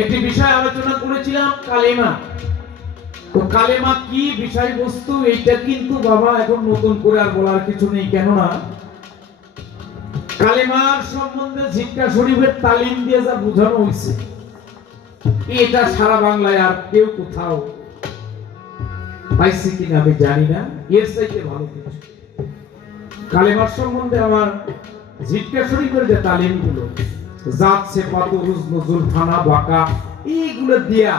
একটি বিষয় আলোচনা করেছিলাম, কালেমা। তো কালেমা কি বিষয়বস্তু, এইটা কিন্তু বাবা এখন নতুন করে আর বলার কিছু নেই। কেননা কালেমার সম্বন্ধে জিক্কা শরীফের তালিম দিয়ে যা বোঝানো হয়েছে, এটা সারা বাংলায় আর কেউ কোথাও পাইছে কিনা আমি জানি না। এর চাইতে ভালো কিছু কালেমার সম্বন্ধে আমার জিক্কা শরীফের যে তালিমগুলো, জাত সেফাত উরুজ নজুল ফানা বাঁকা, এইগুলো দিয়া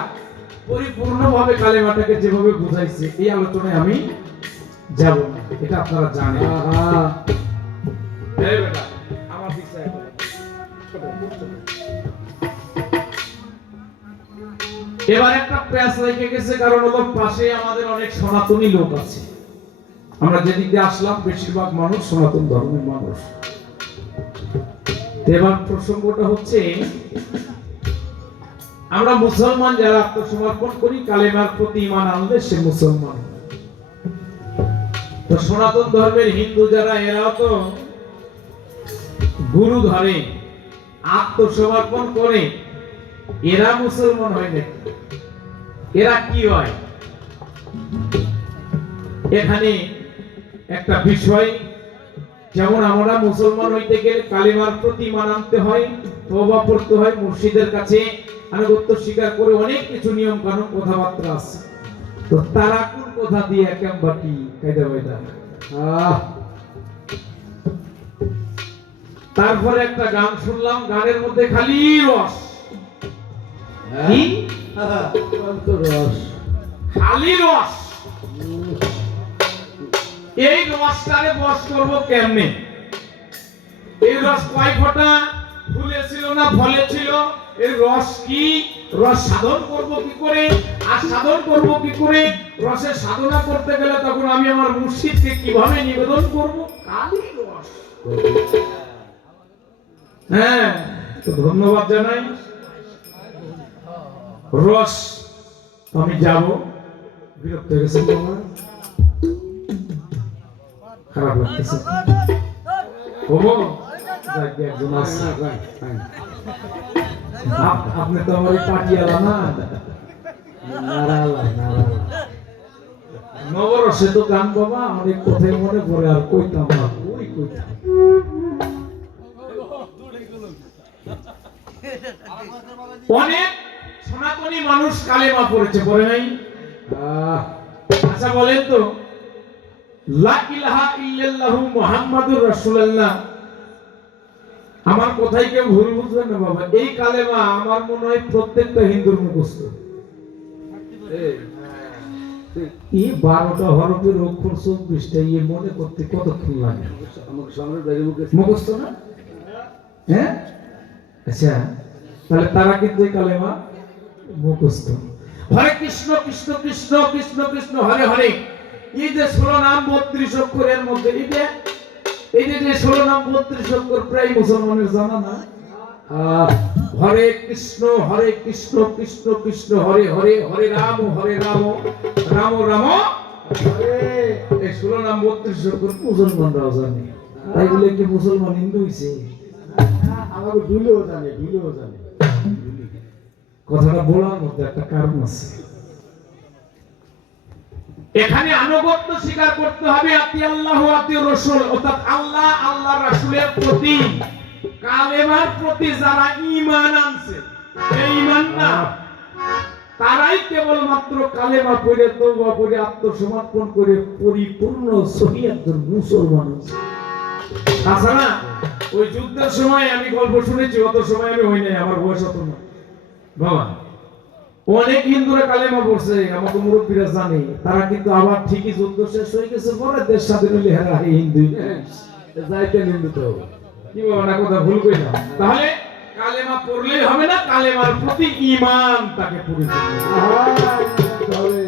পরিপূর্ণভাবে কালেমাটাকে যেভাবে বুঝাইছে, এই আলোচনায় আমি যাব না, এটা আপনারা জানেন। এই বেটা আমার দিকে এবার একটা প্যাচ রেখে গেছে, কারণ হলো পাশে আমাদের অনেক সনাতনী লোক আছে। আমরা যেদিক দিয়ে আসলাম বেশিরভাগ মানুষ সনাতন ধর্মের মানুষ। এবার প্রসঙ্গটা হচ্ছে, আমরা মুসলমান যারা আত্মসমর্পণ করি, কালেমার প্রতি ঈমান আনলে সে মুসলমান। তো সনাতন ধর্মের হিন্দু যারা, এরাও তো গুরু ধরে, আত্মসমর্পণ করে, এরা মুসলমান হয় নাকি? এরা কি হয়? এখানে একটা বিষয়, যেমন আমরা মুসলমান হইতে গেলে কালেমার প্রতি ঈমান আনতে হয়, তওবা পড়তে হয়, মুর্শিদের কাছে আনুগত্য স্বীকার করে অনেক কিছু নিয়ম কানুন কথাবার্তা আছে। তো তারা কোন কথা দিয়ে একাম বাটি কায়দা বাইদা। তারপরে একটা গান শুনলাম, গানের মধ্যে খালি রস, রস, খালি রস। এই রসটারে বস করবো কেমনে? এই রস কয় ফোঁটা ফুলে ছিল না ফলে ছিল? এই রস কি? রস সাধন করব কি করে? আর সাধন করব কি করে? রসের সাধনা করতে গেলে তখন আমি আমার মুর্শিদকে কিভাবে নিবেদন করব? খালি রস। হ্যাঁ, তো ধন্যবাদ জানাই। রস আমি যাব, বিরক্ত হয়ে গেছে তোমার, খারাপ লাগতেছে। একজন আছে, আপনি তো আমার পাটিয়ালা না, নবরসে তো গান বাবা অনেক কোথায় মনে পড়ে, আর কইতাম না, ওই কইতাম। অনেক সনাতনী মানুষ কালেমা পড়েছে, পড়ে নাই? আচ্ছা বলেন তো, লা ইলাহা ইল্লাল্লাহু মুহাম্মাদুর রাসূলুল্লাহ, আমার কথাই কেউ ভুল বুঝবেন না বাবা, এই কালেমা আমার মনে হয় প্রত্যেকটা হিন্দুর মুখস্থ। এই 12টা হরফের অক্ষর 24টা, ইয়ে মনে করতে কতক্ষণ লাগে? মুখস্থ না? হ্যাঁ, আচ্ছা, তাহলে তারা কিন্তু এই কালেমা মুখস্থ। হরে কৃষ্ণ কৃষ্ণ কৃষ্ণ কৃষ্ণ কৃষ্ণ হরে হরে, এই যে 16 নাম 32 অক্ষরের মধ্যে, এই যে 16 নাম 32 অক্ষর প্রায় মুসলমানের জানা না। হরে কৃষ্ণ কৃষ্ণ কৃষ্ণ হরে হরে, হরে রাম রাম রাম হরে। এই 16 নাম 32 অক্ষর মুসলমানরাও জানে, তাই বলে কি মুসলমান হিন্দু হইছে? আমাকে ভুলেও জানে। কথাটা বলার মধ্যে একটা কারণ আছে। এখানে আনুগত্য স্বীকার করতে হবে, আতি আল্লাহ আতি রাসূল, অর্থাৎ আল্লাহ আল্লাহর রাসূলের প্রতি, কালেমার প্রতি যারা ঈমান আনছে, এই ঈমান না, তারাই কেবলমাত্র কালেমা পড়ে তওবা পড়ে আত্মসমর্পণ করে পরিপূর্ণ সহিয়াতুল মুসলমান। তাছাড়া ওই যুদ্ধের সময় আমি গল্প শুনেছি, অত সময় আমি হই নাই, আমার বয়স অত না বাবা। অনেক হিন্দুরা কালেমা পড়ছে, আমাকে মুরব্বীরা জানে, তারা কিন্তু আবার ঠিকই যুদ্ধ শেষ হয়ে গেছে পরে দেশ স্বাধীন হলে হেরা হিন্দু যাইতে হিন্দু তো কি বাবা না, কথা ভুল কই না। তাহলে কালেমা পড়লেই হবে না, কালেমার প্রতি ঈমান তাকে পরিপূর্ণ হবে।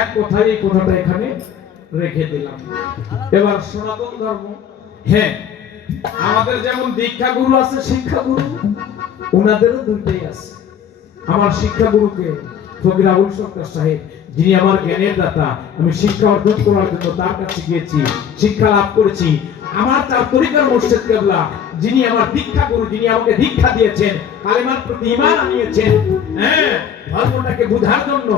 এক কথাই, এই কথাটা এখানে রেখে দিলাম। এবার সনাতন ধর্ম, হ্যাঁ, আমাদের যেমন দীক্ষা গুরু আছে, শিক্ষা গুরু, ওনাদেরও দুইটাই আছে। আমার শিক্ষা গুরুকে ফকির আবুল সরকার সাহেব, যিনি আমার জ্ঞানের দাতা, আমি শিক্ষা অর্জন করার জন্য তার কাছে গিয়েছি, শিক্ষা লাভ করেছি। আমার তার তরিকার মুর্শিদ কেবলা, যিনি আমার দীক্ষা গুরু, যিনি আমাকে দীক্ষা দিয়েছেন, কালেমার প্রতি ঈমান আনিয়েছেন, হ্যাঁ, ধর্মটাকে বোঝার জন্য,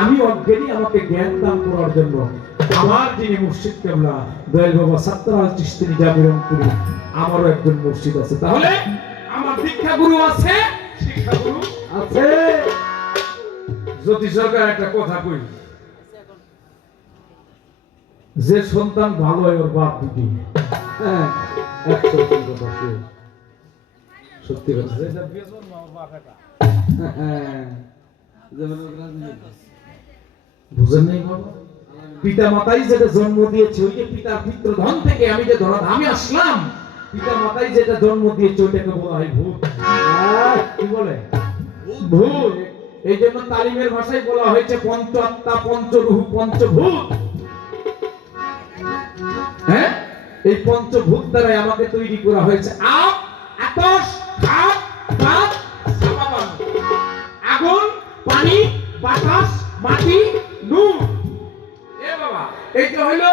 আমি অজ্ঞানী, আমাকে জ্ঞান দান করার জন্য আমার যিনি মুর্শিদ কেবলা দয়াল বাবা সাত্তার চিশতি জামিরপুরি, আমারও একজন মুর্শিদ আছে। তাহলে আমার দীক্ষা গুরু আছে, শিক্ষা গুরু আছে। জ্যোতি সরকার একটা কথা কই, যে সন্তান ভালো হয় ওর বাপ দুটি, হ্যাঁ, 100% কথা সত্যি কথা। বুঝেন নাই বাবা, পিতা মাতাই যেটা জন্ম দিয়েছে, ওই যে পিতা পিতৃধন থেকে আমি যে ধরাধামে আসলাম, পিতা মাতাই যেটা জন্ম দিয়েছে ওইটাকে বলা হয় ভূত। কি বলে? ভূত। এই জন্য তালিমের ভাষায় বলা হয়েছে পঞ্চ আত্মা, পঞ্চরূহ, পঞ্চভূত। হ্যাঁ, এই পঞ্চভূত দ্বারাই আমাকে তৈরি করা হয়েছে। আপ, আতশ, ভাত, ভাত, সাবাবান, আগুন, পানি, বাতাস, মাটি, নূর। এ বাবা, এইটা হলো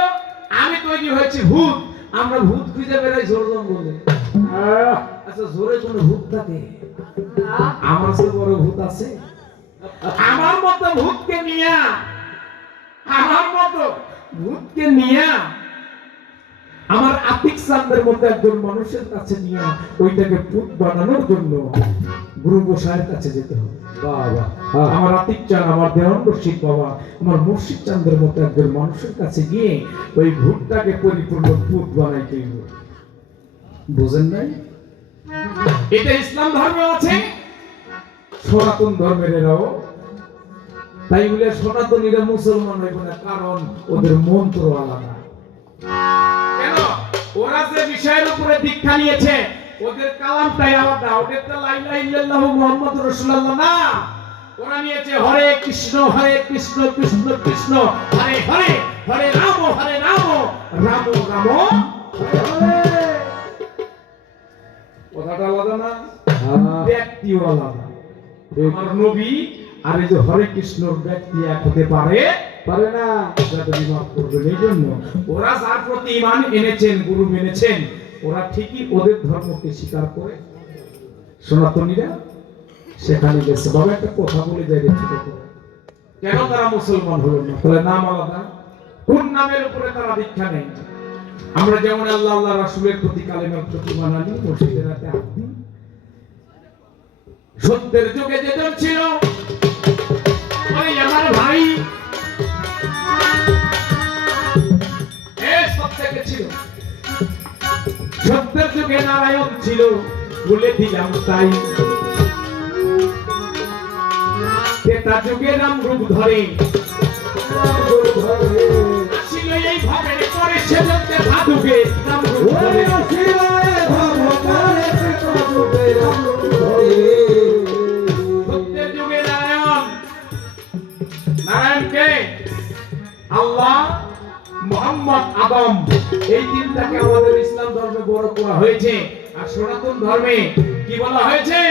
আমি তৈরি হয়েছি ভূত। আমরা ভূত খুঁজে বেড়াই জোর জঙ্গলে। আচ্ছা, জোরে কোন ভূত থাকে? আমার সে বড় ভূত আছে? আমার মতো ভূতকে নিয়া, আমার মতো ভূতকে নিয়া, আমার আতিক চাঁদের মধ্যে একজন মানুষের কাছে নিয়ে ওইটাকে পুত বানানোর জন্য গুরু গোসাইয়ের কাছে যেতে হবে। বাবা, আমার আতিক চাঁদ, আমার দেওয়ান রশিদ বাবা, আমার মুর্শিদ চাঁদের মতো একজন মানুষের কাছে গিয়ে ওই ভূতটাকে পরিপূর্ণ পুত বানাইতে হবে। বুঝেন নাই? এটা ইসলাম ধর্মে আছে, সনাতন ধর্মের এরাও তাই বলে সনাতনীরা মুসলমান হইবে না, কারণ ওদের মন্ত্র আলাদা। কেন? ওরা যে বিষয়ের উপরে দীক্ষা নিয়েছে ওদের কালামটাই আলাদা। ওদের তো লা ইলাহা ইল্লাল্লাহু মুহাম্মাদুর রাসূলুল্লাহ না, ওরা নিয়েছে হরে কৃষ্ণ কৃষ্ণ কৃষ্ণ হরে হরে, হরে রাম রাম রাম হরে হরে। কথাটা আলাদা না, ব্যক্তিও আলাদা। আমার নবী আর এই যে হরে কৃষ্ণর ব্যক্তি এক হতে পারে না, যাতে বিভাগ করবেন। এই জন্য ওরা যার প্রতি ঈমান এনেছেন, গুরু মেনেছেন, ওরা ঠিকই ওদের ধর্মকে স্বীকার করে। সনাতনীরা সেখানে গেছে। বাবা একটা কথা বলে যায়, ছোট করে, কেন তারা মুসলমান হলো না? তাহলে নাম আলাদা, কোন নামের উপরে তারা দীক্ষা নেই? আমরা যেমন আল্লাহ আল্লাহ রাসূলের প্রতি কালেমার প্রতি মানানি, মসজিদের হাতে হাত দিই। সত্যের যুগে যেজন ছিল, ওই আমার ভাই সত্যকে ছিল, সত্যের যুগে নারায়ণ ছিল, বলে দিলাম তাই। তেতা যুগে রাম রূপ ধরে আসিল এই ভাবে করে, সেজন্য সাধুকে রাম রূপ ধরে আসিল এই ভাবে করে, সাধুকে রাম রূপ ধরে। সত্যের যুগে নারায়ণ, নারায়ণকে আল্লাহ, মুহাম্মদ, আদম, এই তিনটাকে আমাদের ইসলাম ধর্মে বড় করা হয়েছে। আর সনাতন ধর্মে কি বলা হয়েছে?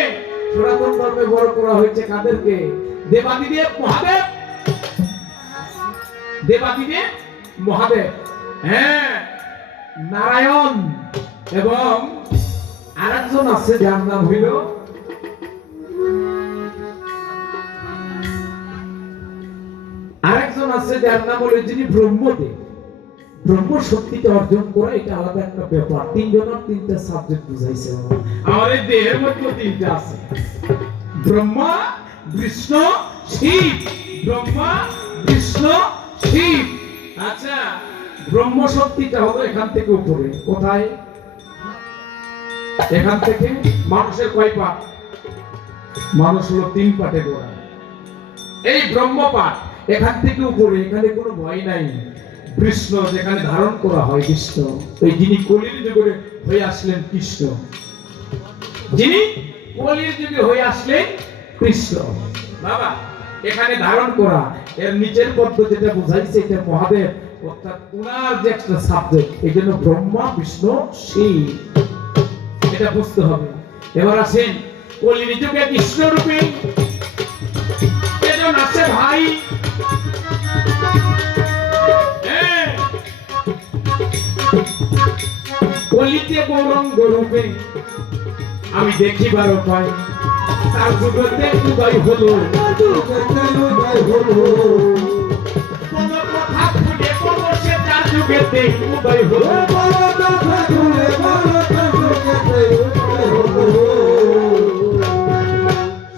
সনাতন ধর্মে বড় করা হয়েছে কাদেরকে? দেবাদিদেব মহাদেব, দেবাদিদেব মহাদেব, হ্যাঁ, নারায়ণ, এবং আরেকজন আছে যার নাম হইল যিনি ব্রহ্মদেব। ব্রহ্ম শক্তিটা অর্জন করা এটা আলাদা একটা ব্যাপার। তিনজনের তিনটা সাবজেক্ট বুঝাইছে। আমাদের দেহের মধ্যে তিনটা আছে, ব্রহ্মা, বিষ্ণু, শিব। ব্রহ্মা, বিষ্ণু, শিব। আচ্ছা, ব্রহ্ম শক্তিটা হলো এখান থেকে উপরে। কোথায়? এখান থেকে। মানুষের কয় পাট? মানুষ হলো 3 পাটে গড়া। এই ব্রহ্ম পাট এখান থেকে উপরে, এখানে কোনো ভয় নাই। কৃষ্ণ যেখানে ধারণ করা হয়, কৃষ্ণ, এই যিনি কলির যুগে হয়ে আসলেন কৃষ্ণ, যিনি কলির যুগে হয়ে আসলেন কৃষ্ণ, বাবা এখানে ধারণ করা। এর নিচের পদ যেটা বোঝাইছে এটা মহাদেব, অর্থাৎ উনার যে একটা সাবজেক্ট। এই জন্য ব্রহ্মা, বিষ্ণু, শিব, এটা বুঝতে হবে। এবার আসেন কলির যুগে কৃষ্ণ রূপে কেজন আছে ভাই, কলিতে গৌরঙ্গ রূপে আমি দেখিবার উপায় তার যুগতে উদয় হলো কোন কথা খুলে কোন সে তার যুগেতে উদয় হলো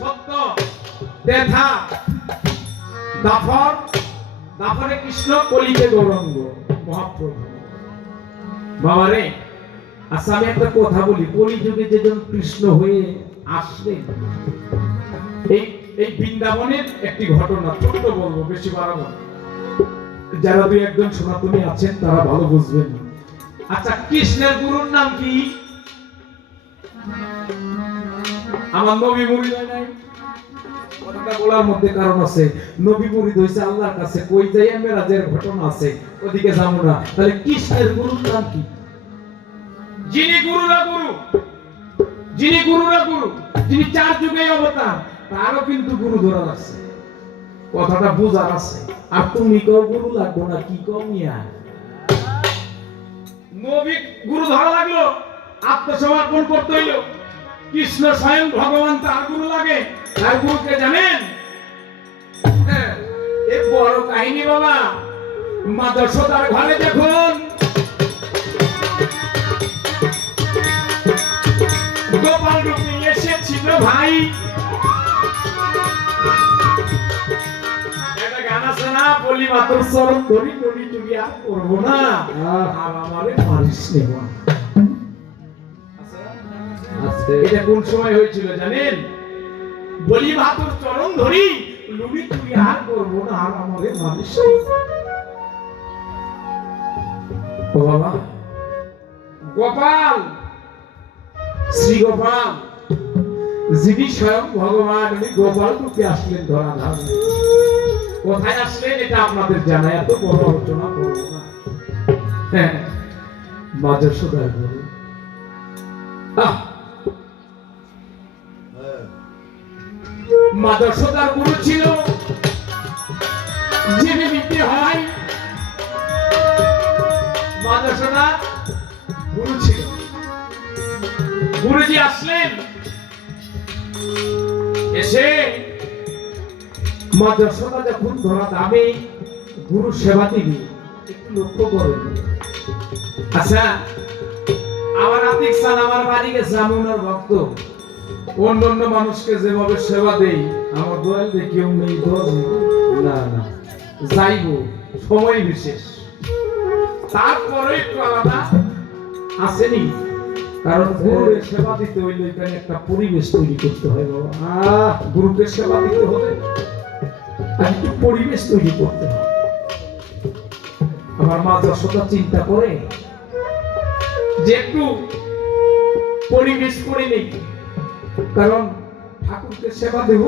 সত্য দেখা দাফরে কৃষ্ণ কলিতে গৌরঙ্গ মহাপ্রভু বাবারে। আচ্ছা আমি একটা কথা বলি, কলিযুগে যেজন কৃষ্ণ হয়ে আসলেন, এই বৃন্দাবনের একটি ঘটনা ছোট্ট বলবো, বেশি বাড়াবো। যারা দুই একজন সনাতনী আছেন তারা ভালো বুঝবেন। আচ্ছা কৃষ্ণের গুরুর নাম কি? আমার নবী মুরিদ হয় নাই? কথাটা বলার মধ্যে কারণ আছে। নবী মুরিদ হইছে আল্লাহর কাছে, কই যাইয়া মেরাজের ঘটনা আছে, ওদিকে যাবো না। তাহলে কৃষ্ণের গুরুর নাম কি? যিনি গুরুরা গুরু, যিনি চার যুগে অবতার, তারও কিন্তু গুরু ধরা আছে, কথাটা বোঝার আছে। আর তুমি কেউ গুরু লাগবো না, কি কও মিয়া? নবী গুরু ধরা লাগলো, আত্মসমর্পণ করতে হইলো। কৃষ্ণ স্বয়ং ভগবান, তার গুরু লাগে। তার গুরুকে জানেন? এ বড় কাহিনী বাবা। মা যশোদার ঘরে দেখুন গোপাল রূপে এসেছিল ভাই। একটা গান আছে না, বলি মাতর চরণ ধরি নড়ি চুরি আর করবো না, আর আমারে মারিস নেওয়া। এটা কোন সময় হয়েছিল জানেন? বলি মাতর চরণ ধরি লুড়ি চুরি আর করবো না, আর আমারে মারিস। ও বাবা, গোপাল, শ্রী গোপাল যিনি স্বয়ং ভগবান, উনি গোপাল রূপে আসলেন ধরা ধামে। কোথায় আসলেন এটা আপনাদের জানা, এত বড় আলোচনা করবো না। হ্যাঁ, মা যশোদার ঘরে। মা যশোদার গুরু ছিল, জেনে নিতে হয়। মা যশোদা গুরু ছিল। গুরুজি আসলেন, এসে মা যশোদা যখন ধরা দামে গুরু সেবা দিবি, একটু লক্ষ্য করেন। আচ্ছা আমার আতিক সান আমার বাড়ি গেছে, আমি ওনার ভক্ত। অন্য মানুষকে যেভাবে সেবা দেই, আমার দয়াল দেখিও নেই না না, যাইব সময় বিশেষ, তারপরে একটু আলাদা আসেনি। কারণ গুরুকে সেবা দিতে হইলে এখানে একটা পরিবেশ তৈরি করতে হয় বাবা। গুরুকে সেবা দিতে হলে একটু পরিবেশ তৈরি করতে হয়। আমার মা যশোদা চিন্তা করে যে একটু পরিবেশ করে নেই, কারণ ঠাকুরকে সেবা দেব।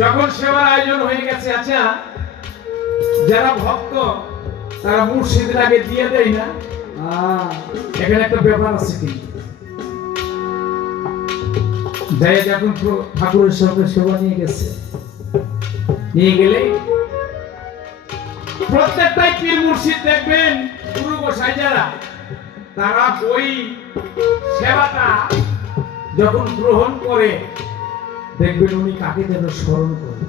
যখন সেবার আয়োজন হয়ে গেছে, আচ্ছা যারা ভক্ত তারা মুর্শিদের আগে দিয়ে দেয় না? এখানে একটা ব্যাপার আছে কি, যাই যখন ঠাকুরের সঙ্গে সেবা নিয়ে গেছে, নিয়ে গেলে প্রত্যেকটাই পীর মুর্শিদ দেখবেন, গুরু গোসাই যারা, তারা ওই সেবাটা যখন গ্রহণ করে দেখবেন উনি কাকে যেন স্মরণ করে।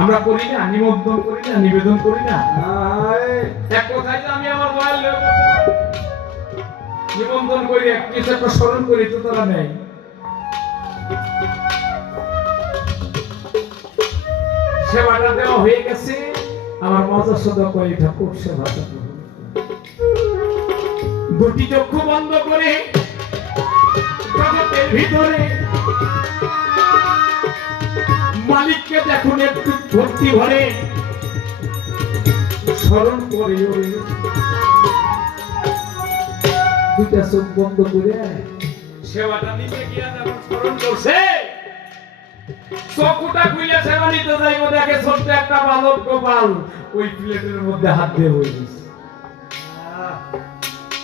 আমরা করি না, নিমন্ত্রণ করি না, নিবেদন করি না। এক কথায় আমি আমার দয়াল নিমন্ত্রণ করি, কিছু একটা স্মরণ করি, তো তারা নেই। সেবাটা দেওয়া হয়ে গেছে, আমার মজা সদা কয়ে ঠাকুর সেবাটা দুটি চক্ষু বন্ধ করে জগতের ভিতরে মালিককে দেখুন একটু ভক্তি ভরে স্মরণ করে, দুটা চোখ বন্ধ করে সেবাটা নিতে গিয়ে যখন স্মরণ করছে, চোখটা খুলে সেবা নিতে যাইব, দেখে ছোট্ট একটা বালক গোপাল ওই প্লেটের মধ্যে হাত দিয়ে বই দিচ্ছে।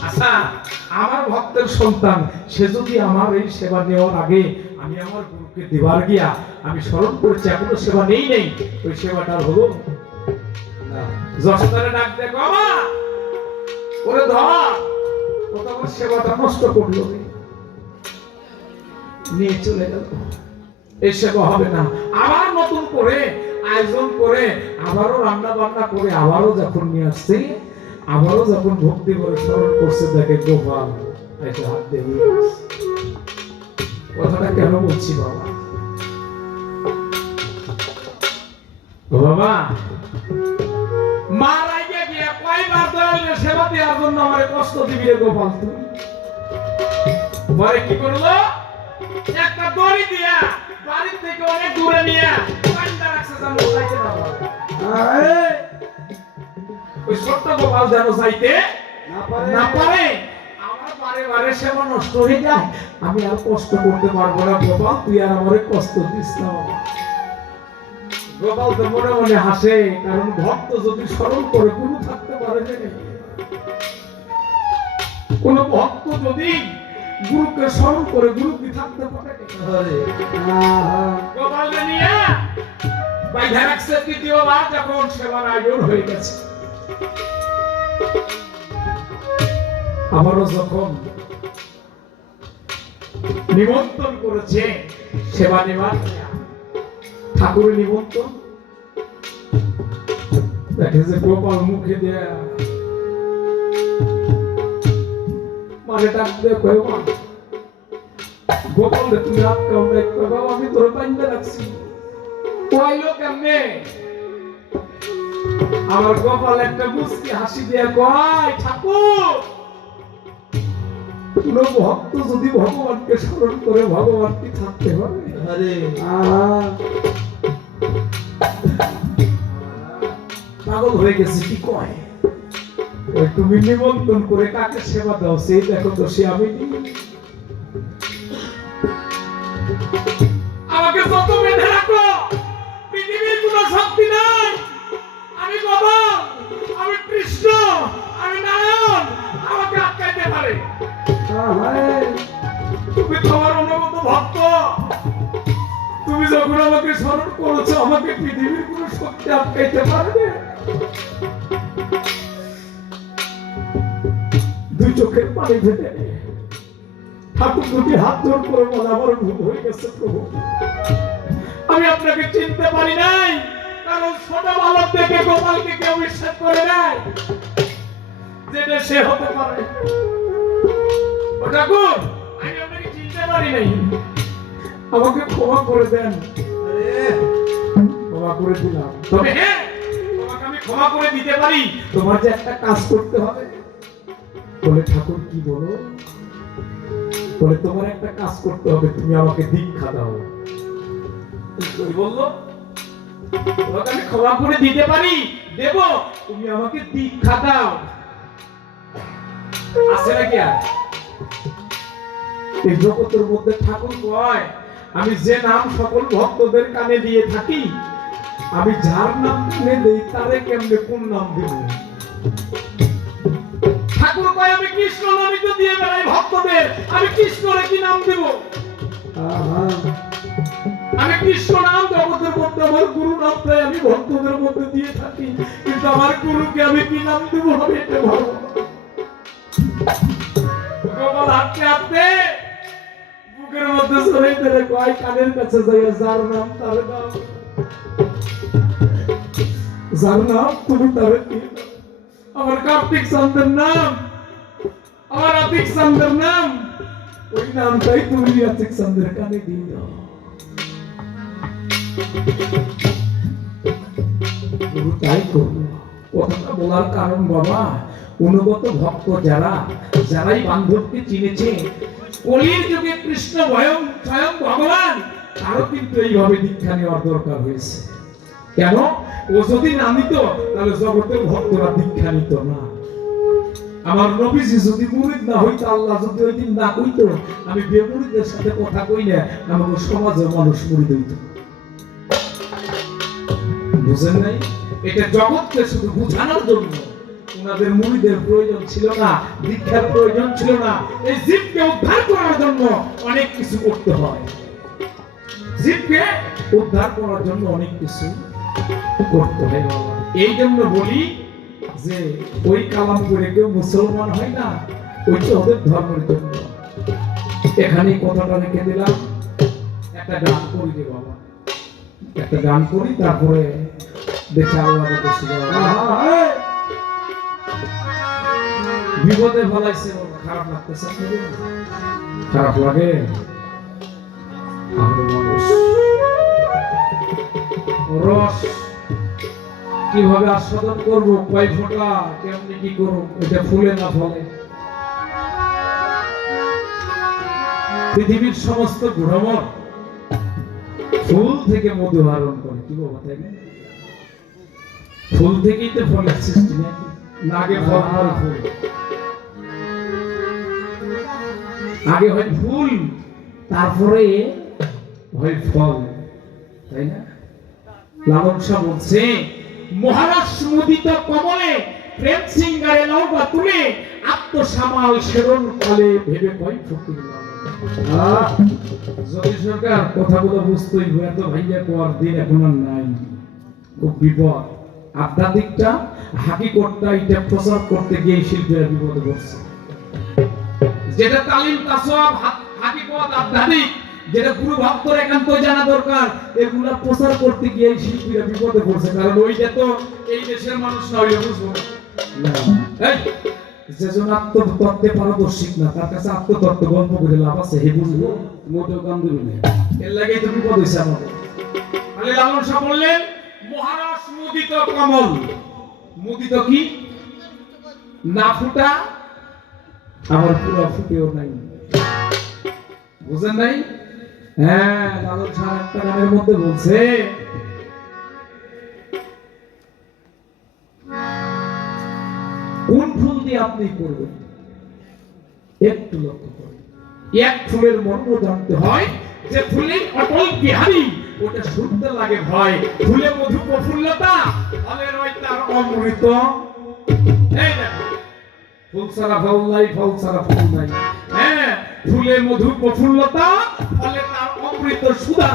আচ্ছা আমার ভক্তের সন্তান, সে যদি আমার এই সেবা নেওয়ার আগে আমি আমার গুরুকে দেবার গিয়া আমি স্মরণ করেছি, এখনো সেবা নেই, ওই সেবাটা হলো না। যশোদারে ডাক দেখো, ওরে ধর, ও তো আমার সেবাটা নষ্ট করলো রে, নিয়ে চলে গেল। এই সেবা হবে না। আবার নতুন করে আয়োজন করে, আবারও রান্না বান্না করে, আবারও যখন নিয়ে আসছে, আবারও যখন ভক্তি করে স্মরণ করছে, দেখে গোপাল এসে হাত দিয়ে নিয়ে আসছে। কথাটা কেন বলছি বাবা? বাবা মা রাইগে গিয়া কয়বার দয়ালের সেবা দেওয়ার জন্য আমার কষ্ট দিবি রে গোপাল তুই? পরে কি করলো? একটা দড়ি দিয়া বাড়ি থেকে অনেক দূরে নিয়ে পান্ডা রাখছে, যেন যাইতে না পারে। ওই ছোট্ট গোপাল যেন যাইতে না পারে। আমার বারে বারে সেবা নষ্ট হয়ে যায়, আমি আর কষ্ট করতে পারবো না গোপাল, তুই আর আমারে কষ্ট দিস না। গোপাল তো মনে মনে হাসে, কারণ ভক্ত যদি স্মরণ করে গুরু থাকতে পারে না। কোন ভক্ত যদি গুরুকে স্মরণ করে গুরু কি থাকতে পারে? গোপালকে নিয়ে বাইধা রাখছে। তৃতীয়বার যখন সেবার আয়োজন হয়ে গেছে, আবারও যখন নিমন্ত্রণ করেছে সেবা নেবার, ঠাকুরের নিমন্ত্রণ দেখে যে গোপাল মুখে দেয়া মানে ডাক দিয়ে কয়, মা গোপাল তুমি আটকাও না, বাবা আমি তোর পাইন্দা রাখছি, কইলো কেমনে? আমার গোপাল একটা মুস্কি হাসি দিয়ে কয়, ঠাকুর কোন ভক্ত যদি ভগবানকে স্মরণ করে ভগবান কি থাকতে পারে? আরে পাগল হয়ে গেছে কি কয়? ওই তুমি নিমন্ত্রণ করে কাকে সেবা দাও, সেই দেখো তো সে আমি। আমাকে যত বেঁধে রাখো, পৃথিবীর কোনো শক্তি নাই। আমি গোপাল, আমি কৃষ্ণ, আমি নারায়ণ, আমাকে আটকাইতে পারে? তুমি তোমার অনুগত ভক্ত, তুমি যখন আমাকে স্মরণ করেছো, আমাকে পৃথিবীর কোনো শক্তি আটকাইতে পারবে? দুই চোখের পানি ফেটে ঠাকুর দুটি হাত জোর করে বলে, আমার ভুল হয়ে গেছে প্রভু, আমি আপনাকে চিনতে পারি নাই, কারণ ছোট বালক থেকে গোপালকে কেউ বিশ্বাস করে নাই যেটা সে হতে পারে। ও ঠাকুর, আমি আপনাকে চিনতে পারি নাই, আমাকে ক্ষমা করে দেন। ক্ষমা করে দিলাম, তবে হ্যাঁ তোমাকে আমি ক্ষমা করে দিতে পারি, তোমার যে একটা কাজ করতে হবে। বলে ঠাকুর কি বলো? বলে তোমার একটা কাজ করতে হবে, তুমি আমাকে দীক্ষা দাও। বললো তোমাকে আমি ক্ষমা করে দিতে পারি, দেব, তুমি আমাকে দীক্ষা দাও। আছে নাকি আর? এই জগতের মধ্যে ঠাকুর কয়, আমি যে নাম সকল ভক্তদের কানে দিয়ে থাকি, আমি যার নাম কানে দেই তারে কেমনে কোন নাম দেব? ঠাকুর কয়, আমি কৃষ্ণ নামই তো দিয়ে বেড়াই ভক্তদের, আমি কৃষ্ণরে কি নাম দেব? আমি কৃষ্ণ নাম জগতের মধ্যে আমার গুরু নাম তাই আমি ভক্তদের মধ্যে দিয়ে থাকি, কিন্তু আমার গুরুকে আমি কি নাম দেব? আমি এটা ভালো গোপাল হাঁটতে হাঁটতে বুকের মধ্যে সরাই ফেলে কয়, কানের কাছে যাইয়া যার নাম তার নাম, যার নাম তুমি তার কি? আমার কার্তিক চন্দ্রের নাম, আমার আতিক চন্দ্রের নাম, ওই নামটাই তুমি আতিক চন্দ্রের কানে দিয়ে দাও। গুরু তাই করলো। কথাটা বলার কারণ বাবা, অনুগত ভক্ত যারাই বান্ধবকে চিনেছে, কলির যুগে কৃষ্ণ স্বয়ং ভগবান, তারও কিন্তু এইভাবে দীক্ষা নেওয়ার দরকার হয়েছে। কেন? ও যদি না নিত তাহলে জগতের ভক্তরা দীক্ষা নিত না। আমার নবীজি যদি মুরিদ না হইতো, আল্লাহ যদি ওই দিন না কইতো আমি বেমুরিদের সাথে কথা কই না, আমাদের সমাজে মানুষ মুরিদ হইত। বুঝেন নাই? এটা জগৎকে শুধু বুঝানোর জন্য। ওনাদের মুরিদের প্রয়োজন ছিল না, দীক্ষার প্রয়োজন ছিল না। এই জীবকে উদ্ধার করার জন্য অনেক কিছু করতে হয়। জীবকে উদ্ধার করার জন্য অনেক কিছু করতে হয়। এই জন্য বলি, যে ওই কালাম করে কেউ মুসলমান হয় না, ওইটা ওদের ধর্মের জন্য। এখানে কথাটা রেখে দিলাম, একটা গান করি রে বাবা, একটা গান করি, তারপরে দেখে আল্লাহ বিপদে ফলাইছে। খারাপ লাগতেছে, খারাপ লাগে। রস কিভাবে আস্বাদন করবো, কয় ফোঁটা কেমনি কি করবো, এটা ফুলে না ফলে। পৃথিবীর সমস্ত ভ্রমণ ফুল থেকে মধু আহরণ করে, কি বাবা তাই না? ফুল থেকেই তো ফলের সৃষ্টি, নাকি আগে ফল পরে ফুল, আগে হয় ফুল তারপরে হয় ফল, তাই না? লালন শাহ বলছে, মহারাজ মুদিত কমলে প্রেম সিঙ্গারে নৌকা তুলে আত্মসামাল সেবন কালে ভেবে কয় ফকির। যদি সরকার কথাগুলো বুঝতেই এত ভাইয়া কোয়ার দিন এখন আর নাই, খুব বিপদ। আধ্যাত্মিকটা হাকিকতটা এটা প্রচার করতে গিয়ে শিল্পীরা বিপদে পড়ছে। যেটা তালিম তাসওয়াব হাকিকত আধ্যাত্মিক, যেটা গুরু ভক্তর একান্ত জানা দরকার, এগুলা প্রচার করতে গিয়ে শিল্পীরা বিপদে পড়ছে। কারণ ওইটা তো এই দেশের মানুষ না হইলে বুঝবো না। যেজন আত্মতত্ত্বে পারদর্শী না, তার কাছে আত্মতত্ত্ব গল্প করে লাভ আছে, হে বুঝবো মোটেও কাম দেবে না। এর লাগেই তো বিপদ হয়েছে আমাদের। তাহলে লালন শাহ বললেন, মহারস মুদিত কমল। মুদিত কি? না ফুটা আবার পুরো ফুটেও নাই, বুঝেন নাই? হ্যাঁ, লালন শাহ একটা গানের মধ্যে বলছে, কোন ফুল দিয়ে আপনি করবেন একটু লক্ষ্য করুন। এক ফুলের মর্ম জানতে হয়, যে ফুলে অটল বিহারী, ওটা শুনতে লাগে ভয়। ফুলে মধু প্রফুল্লতা, ফলে রয় তার অমৃত। এই দেখো, ফুল ছাড়া ফল নাই, ফল ছাড়া ফুল নাই। হ্যাঁ, ফুলে মধু প্রফুল্লতা, ফলে তার অমৃত সুধা।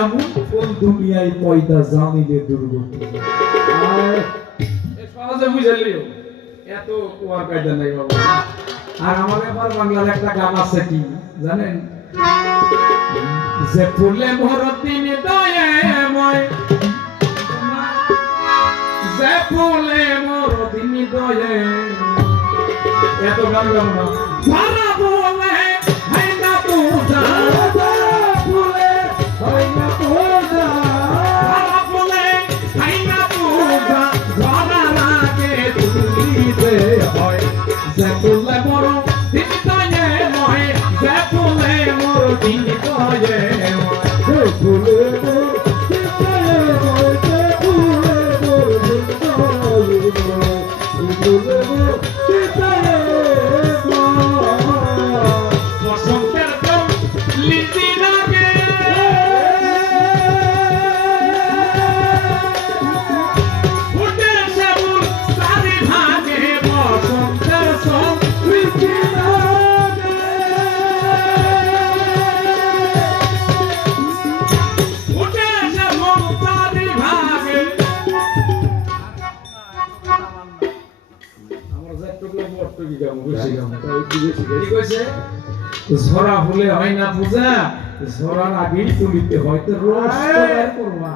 এমন ফুল দুনিয়ায় পয়দা জানিলে দুর্গতি। সহজে বুঝালিও, এত কোয়ার কায়দা নাই বাবা। আর আমার এবার বাংলার একটা গান আছে, কি জানেন? যে ফুলে ভরতিন দয়াময়, যে ফুলে ভরতিন দয়াময়, এত গান গান না। ভাড়া বলে হয় না পূজা, ফুলে হয় না পূজা, ভাড়া বলে হয় না পূজা, ভাড়া লাগে তুলিতে হয়। যে ফুলে বড় দিন দয়াময়, যে ফুলে মোর দিন দয়াময়, যে ফুলে মোর দিন দয়াময়, যে ফুলে মোর দিন দয়াময়, যে ফুলে মোর দিন দয়াময়। বসন্তের দম লিচি লাগে, ফুটের সেবুল চারি ভাগে, বসন্তের দম লিচি লাগে, ফুটের সেবুল চারি ভাগে। ঝরা ফুলে হয় না পূজা, ঝরার আগেই তুলিতে হয়, তো রস করবা।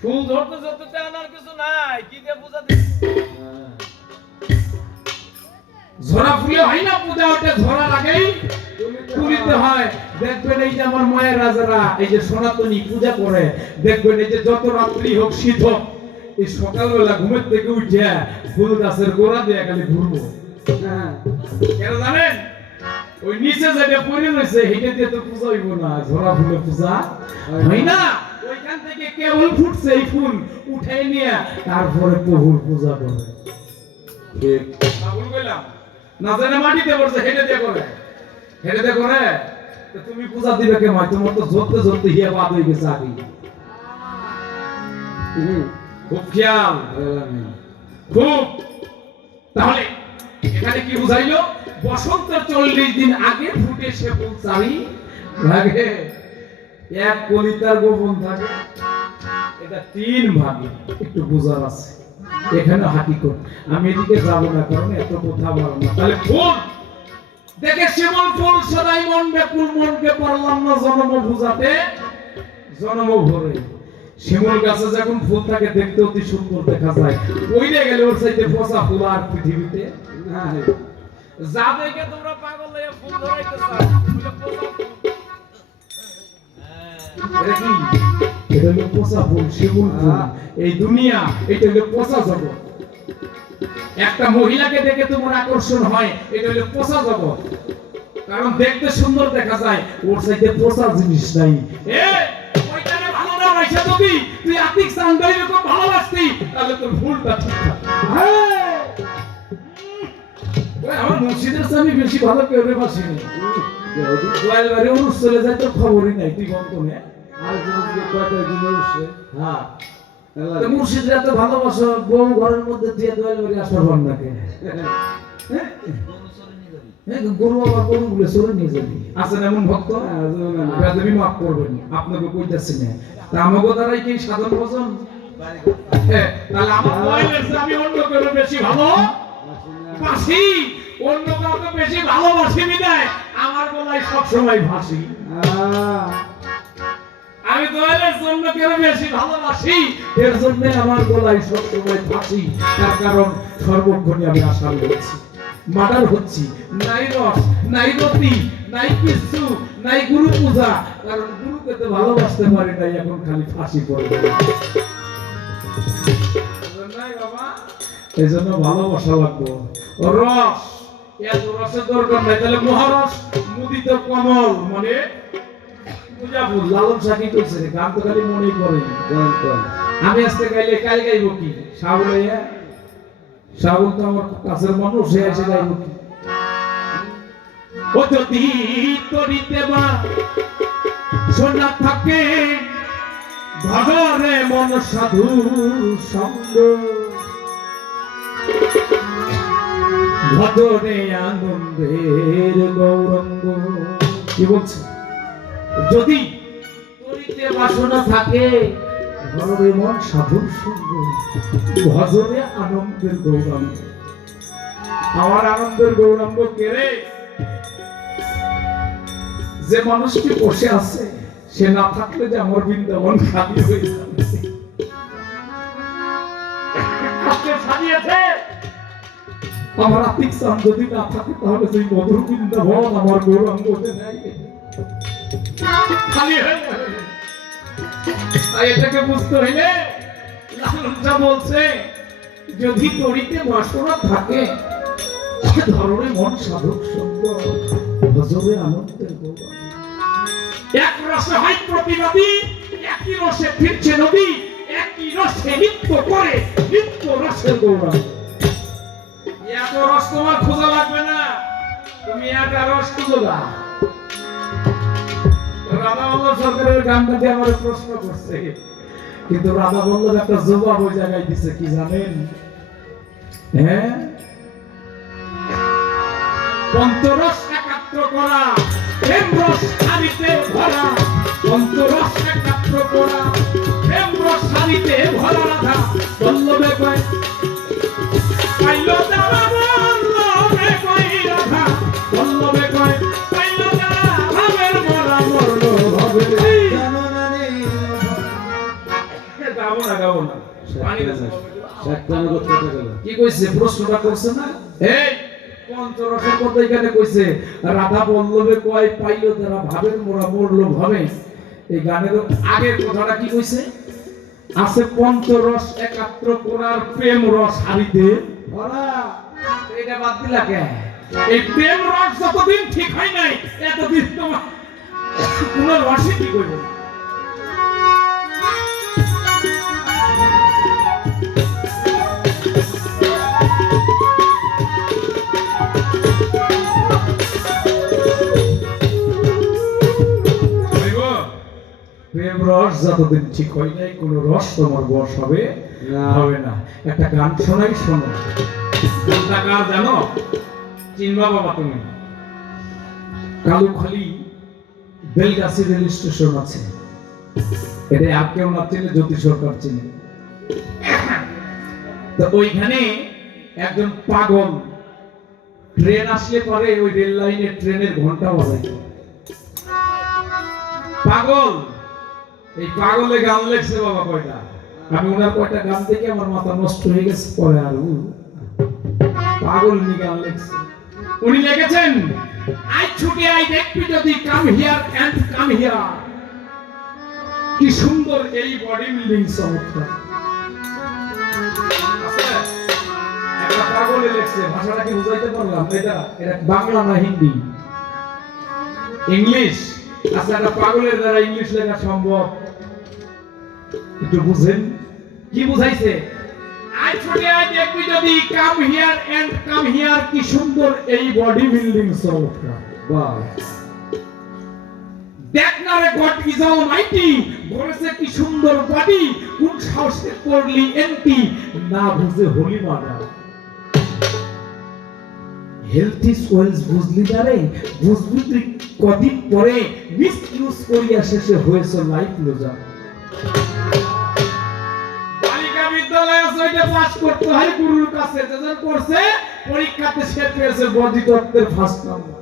ফুল ধরতে ধরতে আনার কিছু নাই, কি দিয়ে পূজা দিচ্ছ? ঝরা ফুলে হয় না পূজা, ওটা ঝরার আগেই তুলিতে হয়। দেখবেন এই যে আমার মায়ের রাজারা এই যে সনাতনী পূজা করে, দেখবেন এই যে যত রাত্রি হোক শীত হোক, এই সকালবেলা ঘুমের থেকে উঠে ফুল গাছের গোড়া দিয়ে খালি ঘুরবো। কেন জানেন? ওই নিচে যেটা পড়ে রয়েছে হেঁটে দিয়ে তো পূজা হইব না, ঝরা ফুলে পূজা হয় না। ওইখান থেকে কেবল ফুটছে এই ফুল উঠে নিয়ে তারপরে প্রভুর পূজা করে। না জানে মাটিতে পড়ছে, হেঁটে দিয়ে করে, হেঁটে দিয়ে করে। তুমি পূজা দিবে কে মাই? তোমার তো ধরতে ধরতে হিয়া বাদ হয়ে গেছে আগে। খুব খেয়াল, খুব। তাহলে এখানে কি বুঝাইলো? বসন্তের 40 দিন আগে ফুটে সে ফুল চারি ভাগে, এক কলিতার গোপন থাকে, এটা 3 ভাগে। একটু বোঝার আছে। এখানে হাকিকত। আমি এদিকে যাব না, কারণ এত কথা বলবো না। তাহলে ফুল দেখে শিমুল ফুল সদাই মন বেকুল, মনকে পারলাম না জন্ম বুঝাতে, জন্ম ভরে। শিমুল গাছে যখন ফুল থাকে দেখতে অতি সুন্দর দেখা যায়, ওইরে গেলে ওর চাইতে পচা ফুল আর পৃথিবীতে নাই। যা দেখে তোমরা পাগল হয়ে ফুল ধরাইতে চাও, ওইটা পচা ফুল। এটা কি? এটা হলো পচা ফুল, শিমুল ফুল। এই দুনিয়া এটা হলো পচা জগৎ। একটা মহিলাকে দেখে তোমার আকর্ষণ হয়, এটা হলো পচা জগৎ। কারণ দেখতে সুন্দর দেখা যায়, ওর চাইতে পচা জিনিস নাই। ওইটারে ভালো না বাসা যদি তুই আতিক চান্দাই রকম ভালোবাসতি, তাহলে তোর ভুলটা ঠিক থাকে। আমার মুর্শিদের স্বামী বেশি ভালো কেউ রে বাসিনি। দোয়াল বাড়ি অনুষ চলে যায়, তোর খবরই নাই, তুই বন্ধ নে। আর কয়টা দিন অনুষে, হ্যাঁ মুর্শিদরা তো ভালোবাসো, বউ ঘরের মধ্যে দিয়ে দোয়াল বাড়ি আসার ভাব নাকি? গরু আবার গরু গুলো চলে নিয়ে যাবি। আছেন এমন ভক্ত, বেদবি মাফ করবেন, আপনাকে কইতাছি না। তা আমাকে দ্বারাই কি সাধন ভজন? তাহলে আমার দোয়ালের চেয়ে আমি অন্য কেউ বেশি ভালো বাসি, অন্য কাউকে বেশি ভালোবাসি বিদায় আমার গলায় সবসময় ফাঁসি। আমি দোয়ালের জন্য কেউ বেশি ভালোবাসি, এর জন্য আমার গলায় সবসময় ফাঁসি। তার কারণ সর্বক্ষণই আমি আশা রয়েছি, মার্ডার হচ্ছি, নাই রস, নাই রতি, নাই কিছু, নাই গুরু পূজা। কারণ গুরুকে তো ভালোবাসতে পারি নাই, এখন খালি ফাঁসি পড়বে। এই জন্য ভালোবাসা লাগবো। রস, এত রসের দরকার নাই। তাহলে মহারস মুদিত কমল, মানে লালন সাকি করছে, গান তো খালি মনেই করে। আমি আজকে গাইলে কাল গাইব কি? সাবল সাবল তো আমার কাছের মানুষ, সে এসে গাইব কি? ও যদি তরিতে বা সোনা থাকে ভগরে মন সাধু সঙ্গ, ভগরে আনন্দের গৌরঙ্গ। কি বলছে? যদি তরিতে বাসনা থাকে ভগরে মন সাধুর সঙ্গ, ভজনে আনন্দের গৌরাঙ্গ। আমার আনন্দের গৌরাঙ্গ কে রে? যে মানুষটি বসে আছে, সে না থাকলে যে আমার বৃন্দাবন খালি হয়ে যাবে। আমার আতিক চাঁদ যদি না থাকে, তাহলে সেই মধুর বৃন্দাবন আমার গৌরাঙ্গ খালি হয়ে যাবে। তাই এটাকে বুঝতে হইলে লালনটা বলছে, যদি তরিতে বাসনা থাকে ধরনে মন সাধক সঙ্গ, ভজনে আনন্দের গৌরব। এক রসে হয় প্রতিবাদী, একই রসে ফিরছে নদী, একই রসে নৃত্য করে নৃত্য রসের গৌরব। এত রস তোমার খোঁজা লাগবে না, তুমি একটা রস খুঁজো না। রাধা বল্লভ সরকারের গানটাকে আমার প্রশ্ন করছে, কিন্তু রাধা বল্লভ একটা জবাব ওই জায়গায় দিচ্ছে, কি জানেন? হ্যাঁ, পঞ্চরস একাত্র করা, প্রেম রস হারিতে ভরা, পঞ্চরস একাত্র করা, প্রেম রস হারিতে ভরা। রাধা বল্লভে কয় পাইল তারা, বল্লভে কয় রাধা বল্লভে কয় পাইল তারা, ভাবের মরা মরল হবে। গাবো না কি কইছে? প্রশ্নটা করছে না? এই পঞ্চরসের কথা এখানে কইছে, রাধা বল্লভে কয় পাইল তারা, ভাবের মোরা মরল ভাবে। এই গানের আগের কথাটা কি কইছে? আছে পঞ্চরস একাত্র করার, প্রেম রস হারিতে ভরা। এটা বাদ দিলা কে? এই প্রেম রস যতদিন ঠিক হয় নাই, এতদিন তোমার কোন রসই ঠিক হইব। প্রেম রস যতদিন ঠিক হয় নাই, কোন রস তোমার বশ হবে না। একটা গান শোনাই, শোনো। গানটা কার জানো? চিনবা বাবা তুমি? কালুখালী বেলগাছি রেল স্টেশন আছে, এটা আর কেউ না চিনে, জ্যোতি সরকার চিনে। তো ওইখানে একজন পাগল ট্রেন আসলে পরে ওই রেল লাইনে ট্রেনের ঘন্টা বাজায়। পাগল, এই পাগলে গান লেখছে বাবা কয়টা, আমি ওনার কয়টা গান থেকে আমার মাথা নষ্ট হয়ে গেছে। পরে আর পাগল নি গান লেখছে। উনি লিখেছেন, আই ছুটে আই দেখবি যদি come here and come here. কি সুন্দর এই বডি বিল্ডিং চমৎকার। একটা পাগলে লেখছে, ভাষাটা কি বুঝাইতে পারলাম? এটা বাংলা না হিন্দি? ইংলিশ। আচ্ছা, একটা পাগলের দ্বারা ইংলিশ লেখা সম্ভব? একটু বুঝেন কি বুঝাইছে। আই ছুটে আই দেখবি যদি come here and come here. কি সুন্দর এই বডি বিল্ডিং চমৎকার। বাহ, দেখ না রে গড ইজ অলমাইটি, বলেছে কি সুন্দর বডি, কোন সাহসে করলি এন্টি, না বুঝে হলি মানা। হেলথ ইজ ওয়েলথ বুঝলি না রে, বুঝবি তুই কদিন পরে, মিস ইউজ করিয়া শেষে হয়েছে লাইফ লোজা। বালিকা বিদ্যালয়ে ছয়টা পাস করতে হয় গুরুর কাছে, যেজন করছে পরীক্ষাতে সে পেয়েছে বডি তত্ত্বের ফার্স্ট নাম্বার।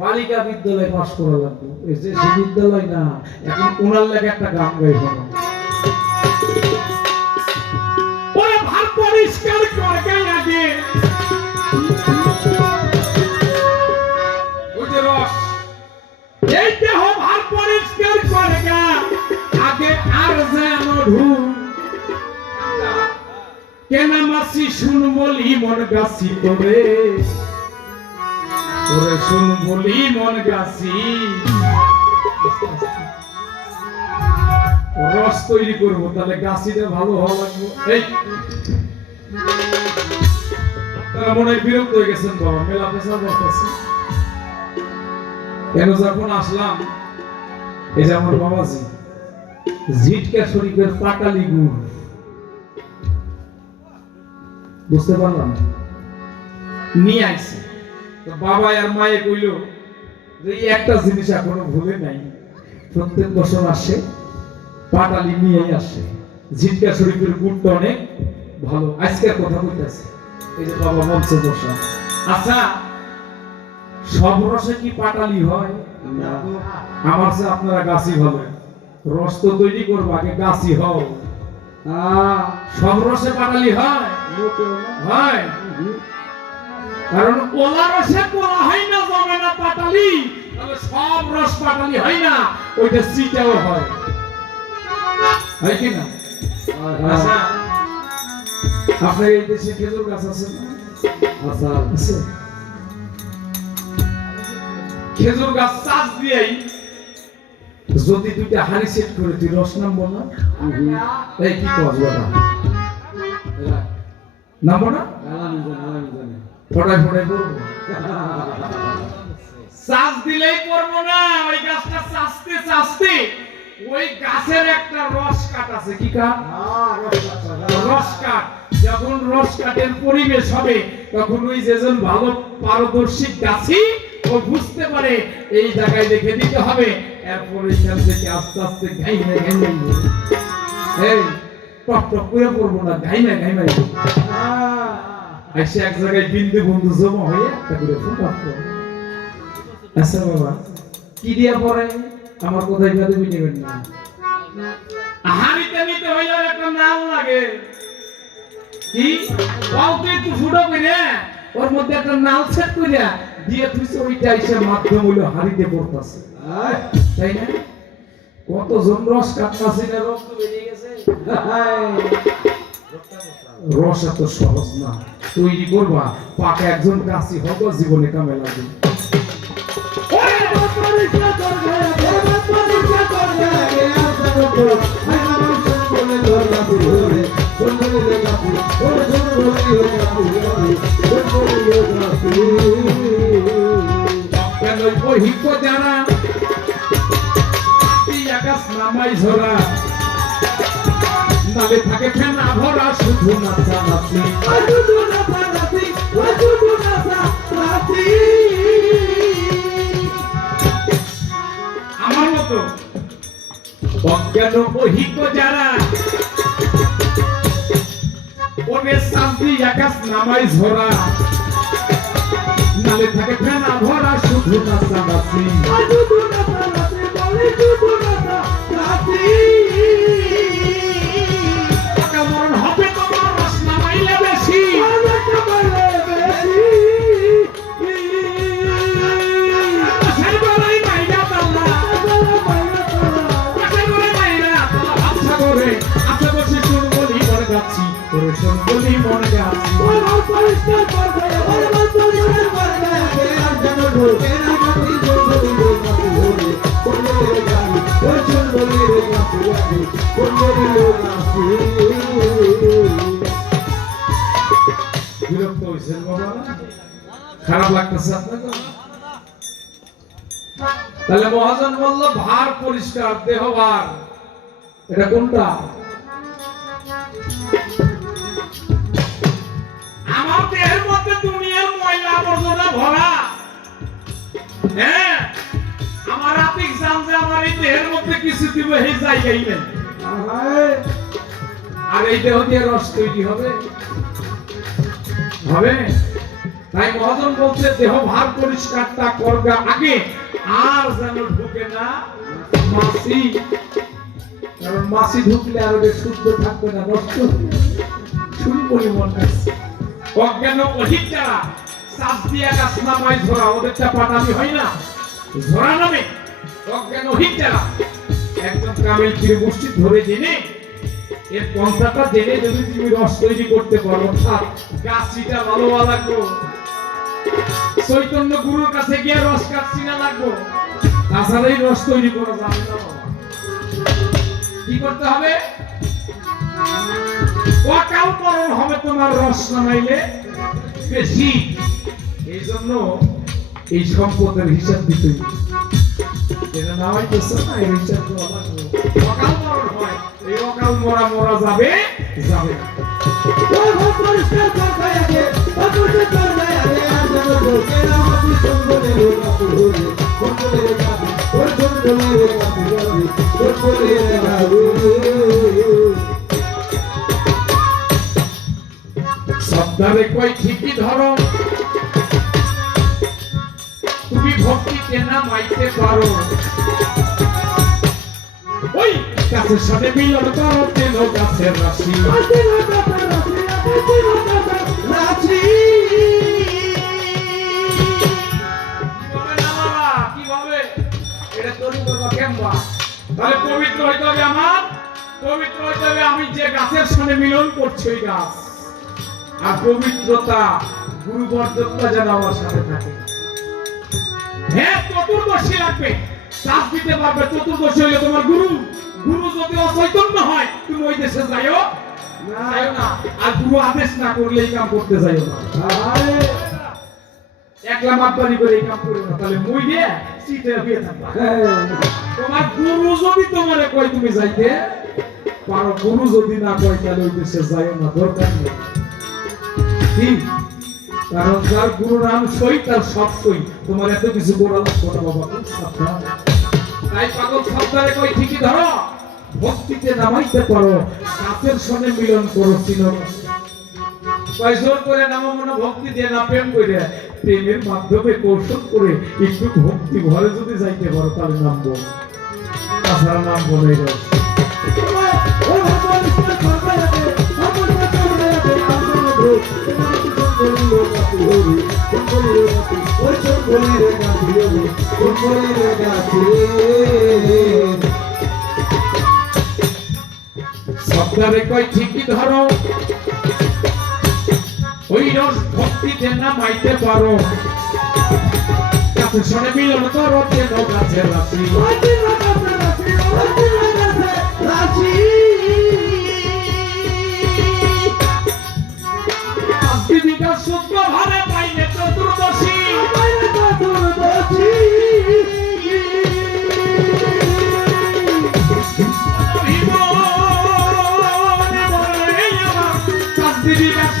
বালিকা বিদ্যালয়ে পাস করা লাগবে, এই যে সে বিদ্যালয় না। এখন ওনার লেগে একটা গান গাই হলো, ওরে ভার পরিষ্কার কর গায় আগে, ওই যে রস, এই দেহ ভার পরিষ্কার কর গা আগে, আর যেন ঢুক কেন মাসি শুন বলি মন গাছি তোরে, ওরে শুন বলি মন গাছি। রস তৈরি করবো, তাহলে গাছিটা ভালো হওয়া লাগবে। এই আপনারা মনে হয় বিরক্ত হয়ে গেছেন বাবা, মেলা পেশা বসতেছে কেন? যখন আসলাম, এই যে আমার বাবাজি ঝিটকা শরীফের পাটালি গুড়, বুঝতে পারলাম, নিয়ে আইছে। তো বাবা আর মায়ে কইল যে এই একটা জিনিস এখনো ভুলে নাই, প্রত্যেক বছর আসে পাটালি নিয়ে আসে। ঝিটকা শরীফের গুড়টা অনেক ভালো। আজকের কথা বলতেছে, এই যে বাবা মঞ্চে বসা। আচ্ছা, সব রসে কি পাটালি হয়? আমার সে আপনারা গাছি ভালো, রস তো তৈরি করবো, আগে গাছি হও। সব রসে পাটালি হয়? হয়, কারণ ওলা রসে কোলা হয় না, জমে না পাটালি, তাহলে সব রস পাটালি হয় না, ওইটা সিটাও হয়, হয় কি না? আচ্ছা, আপনার এই দেশে খেজুর গাছ আছে না? আচ্ছা, আছে। খেজুর গাছ চাষ দিয়েই যদি দুইটা হাড়ি সেট করে তুই রস নামবো না? এই কি করবো না, নামবো না? ফটাই ফটাই করবো, চাষ দিলেই করবো না। ওই গাছটা চাষতে চাষতে ওই গাছের একটা রস কাট আছে। কি কাঠ? রস কাঠ। যখন রস কাঠের পরিবেশ হবে, তখন ওই যেজন ভালো পারদর্শী গাছি ও বুঝতে পারে এই জায়গায় রেখে দিতে হবে। এরপর এইখান থেকে আস্তে আস্তে ঘাইমে ঘাইমে, এই টপ টপ করে পড়বো না, ঘাইমে ঘাইমে এসে এক জায়গায় বিন্দু বন্ধু জমা হয়ে একটা করে ফোটা পড়ে। আচ্ছা বাবা, কি দিয়া পড়ে আমার কোথায় গেলে বুঝবেন না। হাড়িতে নিতে হইলে একটা নাল লাগে, কি বাউতে একটু ফুটো করে ওর মধ্যে একটা নাল সেট করে দিয়ে তুইছে, ওইটা এসে মাধ্যম হইলো হাড়িতে পড়তাছে, তাই না? কতজন রস কাটতাছে না, রস তো বেরিয়ে গেছে। রস এত সহজ না, তৈরি করবা পাকা একজন গাছি হতো জীবনে কামে লাগবে। যারা আকাশ নামাই ঝরা, নালে থাকে ফেনা ভরা, শুধু নাচা নাচি, শুধু নাচা নাচি, শুধু নাচা নাচি। আমার মতো অজ্ঞান বহিক যারা মনে শান্তি আকাশ নামাই ঝরা নালে থাকে ফেনা ভরা শুধু নাচানাচি মরণ হবে তোমার রস নামাইলে বেশি বলি মন গাছি পরিষ্কার করবে পরিষ্কার করবে আর যেন ঢোকে না মাটি বলি বলি বলি গালি ওজন বলি রে গাছি বলি গাছি বিরক্ত হইছেন বাবা খারাপ লাগতেছে আপনাদের তাহলে মহাজন বলল ভার পরিষ্কার দেহ ভার এটা কোনটা আমার দেহের মধ্যে দুনিয়ার ময়লা আবর্জনা ভরা হ্যাঁ আমার আতিক জান যে আমার এই দেহের মধ্যে কিছু দিব এই জায়গায় নেই আর এই দেহ দিয়ে রস তৈরি হবে হবে তাই মহাজন বলছে দেহ ভার পরিষ্কারটা করবে আগে আর যেন ঢুকে না মাছি কারণ মাছি ঢুকলে আর ওদের শুদ্ধ থাকবে না নষ্ট শুরু করি মন কাছে অজ্ঞান অধিক যারা শ্বাস দিয়া গাছ নামাই ঝরা ওদেরটা পাটামি হয় না ঝরা নামে অজ্ঞান অধিক যারা একজন কামেল ফিরে মসজিদ ধরে জেনে এর পন্থাটা জেনে যদি তুমি রস তৈরি করতে পারো অর্থাৎ গাছটা ভালো লাগলো চৈতন্য গুরুর কাছে গিয়ে রস কাটছি না লাগবো তাছাড়াই রস তৈরি করা যাবে না কি করতে হবে অকাল মরণ হবে তোমার রস নামাইলে বেশি এই জন্য এই সম্পদের হিসাব দিতে যেটা নামাইতেছে না এই হিসাব দেওয়া লাগবে অকাল মরণ হয় এই অকাল মরা মরা যাবে যাবে পরিষ্কার করতে আগে পরিষ্কার করতে আগে আর যেন ঢোকে না মাটি সঙ্গলে রোগাতে হলে সঙ্গলে রোগাতে ওর সঙ্গলে রোগাতে যাবে সঙ্গলে রোগাতে সপ্তাহে কই ঠিকই ধরো তুমি ভক্তিতে না মাইতে পারো ওই গাছের সাথে মিলন করো তেল গাছের রাশি কিভাবে এটা তৈরি করবো কেমবা তাহলে পবিত্র হইতে হবে আমার পবিত্র হইতে হবে আমি যে গাছের সাথে মিলন করছি ওই গাছ আর পবিত্রতা গুরু বর্ধকতা যেন আমার সাথে থাকে হ্যাঁ চতুর্দশী লাগবে শ্বাস দিতে পারবে চতুর্দশী হলে তোমার গুরু গুরু যদি অচৈতন্য হয় তুমি ওই দেশে যাইও না আর গুরু আদেশ না করলে এই কাম করতে যাইও না একলা মাপবাড়ি করে এই কাম করো না তাহলে মই দিয়ে সিটে হয়ে থাকবা তোমার গুরু যদি তোমারে কই তুমি যাইতে পারো গুরু যদি না কই তাহলে ওই দেশে যাইও না দরকার নেই কারণ যার গুরু নাম সই তার সব সই তোমার এত কিছু বলার কথা বাবা তাই পাগল সপ্তাহে কই ঠিকই ধরো ভক্তিতে নামাইতে পারো গাছের সঙ্গে মিলন করো চিনো কয় জোর করে নামো মনে ভক্তি দিয়ে না প্রেম করে প্রেমের মাধ্যমে কৌশল করে একটু ভক্তি ঘরে যদি যাইতে পারো তাহলে নামবো তাছাড়া নামবো না সপ্তাহে কয় ঠিকই ধরো ওই রস ভক্তিতে নামাইতে পারো গাছের সঙ্গে মিলন করো তেল গাছের রাশি শুদ্ধ ভাবে পাইলে চতুর্দশী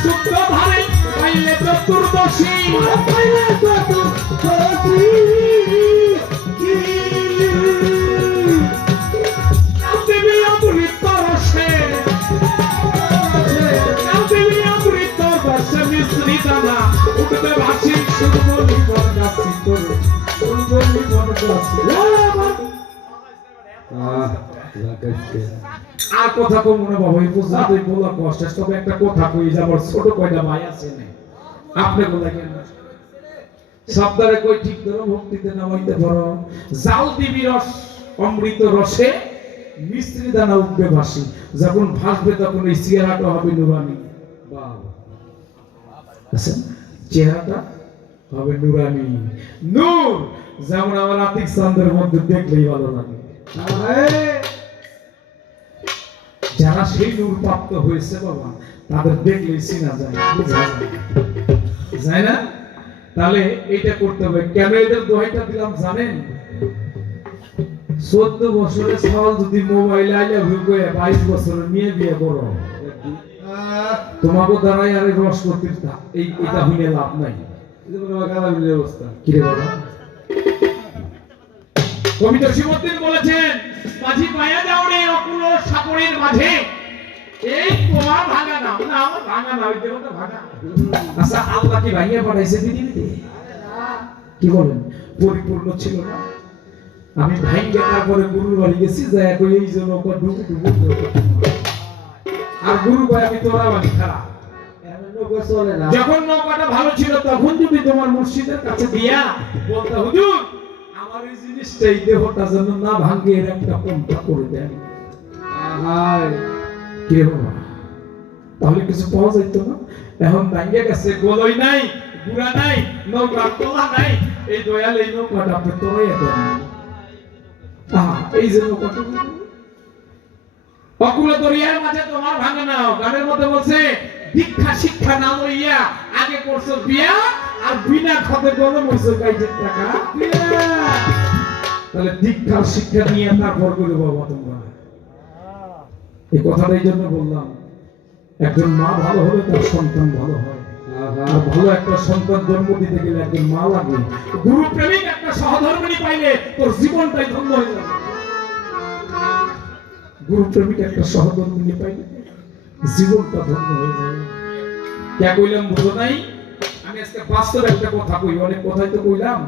শুদ্ধ ভাবে পাইলে চতুর্দশী দেবী অমৃত রসে দেবী আর কথা কম মনে বাবা এই পর্যন্ত বলা কষ্ট তবে একটা কথা কই যাবার ছোট কয়টা ভাই আছে না আপনি বলা কেন শব্দরে কই ঠিক ধরো ভক্তিতে নামাইতে পারো জাল দিবি রস অমৃত রসে মিস্ত্রি দানা উঠবে ভাসি যখন ভাসবে তখন এই চেহারাটা হবে নুরানি আচ্ছা চেহারাটা হবে নুরানি নূর যেমন আমার আতিক চাঁদের মধ্যে দেখলেই ভালো লাগে যারা সেই নূর প্রাপ্ত হয়েছে বাবা তাদের দেখলেই চিনা যায় বোঝা যায় না তাহলে এটা করতে হবে কেন এদের দোহাইটা দিলাম জানেন 14 বছরের সাল যদি মোবাইল আইলে হয়ে 22 বছরের মেয়ে বিয়ে করো তোমাকে দ্বারাই আর রস করতে এই এটা হইলে লাভ নাই অবস্থা কি রে বাবা কবিতা শিবদ্দিন বলেছেন মাঝি পায়া যাও রে অকুল সাগরের মাঝে এই তোমার ভাঙা না না আমার ভাঙা না হইতে ওটা ভাঙা আচ্ছা আল্লাহ কি ভাইয়া পাঠাইছে পৃথিবীতে কি বলেন পরিপূর্ণ ছিল না আমি ভাইয়া তারপরে গুরুর বাড়ি গেছি যায় কই এই জন্য কত ঢুকু ঢুকু আর গুরু ভাই আমি তোরা বাড়ি খারাপ যখন নৌকাটা ভালো ছিল তখন যদি তোমার মুর্শিদের কাছে দিয়া বলতে হুজুর আমার এই জিনিসটা এই দেহটা যেন না ভাঙে এর একটা পন্থা করে দেন কি রে বাবা তাহলে কিছু পাওয়া যাইত না এখন ভাঙে গেছে গোলই নাই গুড়া নাই নৌকা তোলা নাই এই দয়াল এই নৌকাটা আপনি তোলাই দেন এই যে নৌকাটা অকুল দরিয়ার মাঝে তোমার ভাঙে না গানের মধ্যে বলছে দীক্ষা শিক্ষা না লইয়া আগে করছো বিয়া আর বিনা খতে গরম হইছো গাইজের টাকা তাহলে দীক্ষা শিক্ষা নিয়ে তারপর করে বাবা তোমরা এই কথাটা এই জন্য বললাম একজন মা ভালো হলে তার সন্তান ভালো হয় আর ভালো একটা সন্তান জন্ম দিতে গেলে একজন মা লাগে গুরু প্রেমিক একটা সহধর্মিণী পাইলে তোর জীবনটাই ধন্য হয়ে যাবে গুরু প্রেমিক একটা সহধর্মিণী পাইলে জীবনটা ধন্য হয়ে যাবে কে কইলাম বুঝো নাই আমি আজকে বাস্তব একটা কথা কই অনেক কথাই তো কইলাম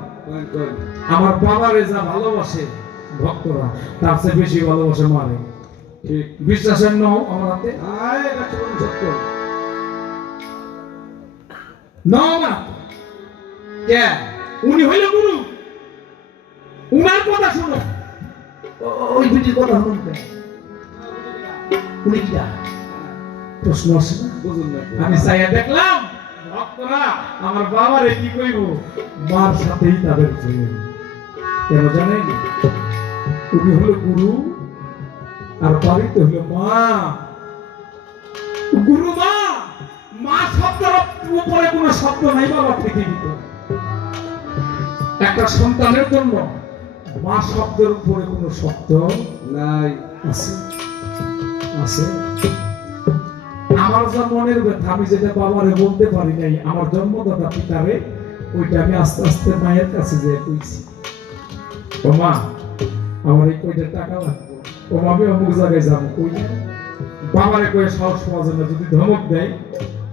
আমার বাবারে যা ভালোবাসে ভক্তরা তার চেয়ে বেশি ভালোবাসে মারে ঠিক বিশ্বাসের নাও আমার হাতে এটা কোন সত্য না না কে উনি হইল গুরু উনার কথা শুনো ওই বিটির কথা শুনুন উনি কি প্রশ্ন আছে না বুঝুন না আমি চাইয়া দেখলাম ভক্তরা আমার বাবারে কি কইব মার সাথেই তাদের প্রেম কেন জানেন উনি হলো গুরু আর বাড়িতে হলো মা গুরু মা মা শব্দের উপরে কোনো শব্দ নাই বাবা পৃথিবীতে একটা সন্তানের জন্য মা শব্দের উপরে কোনো শব্দ নাই আছে আছে আমার যা মনের ব্যথা আমি যেটা বাবারে বলতে পারি নাই আমার জন্মদাতা পিতারে ওইটা আমি আস্তে আস্তে মায়ের কাছে যেয়ে কইছি ও মা আমার এই কয়টা টাকা লাগবে ও আমি অমুক জায়গায় যাবো কই না বাবারে কয়ে সাহস পাওয়া যায় না যদি ধমক দেয়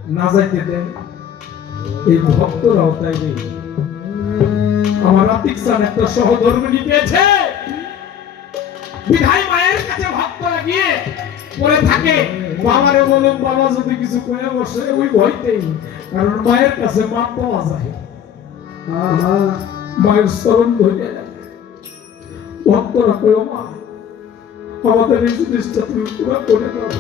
না যাইতে দেয় এই ভক্তরাও তাই নেই আমার আতিক চান একটা সহধর্মিণী পেয়েছে বিধায় মায়ের কাছে ভক্তরা গিয়ে পড়ে থাকে বাবারে বলুন বাবা যদি কিছু কয়ে বসে ওই ভয়তেই কারণ মায়ের কাছে মা পাওয়া যায় মায়ের চরণ ধরে ভক্তরা কয়ে মা আমাদের এই জিনিসটা তুমি পুরো করে দাও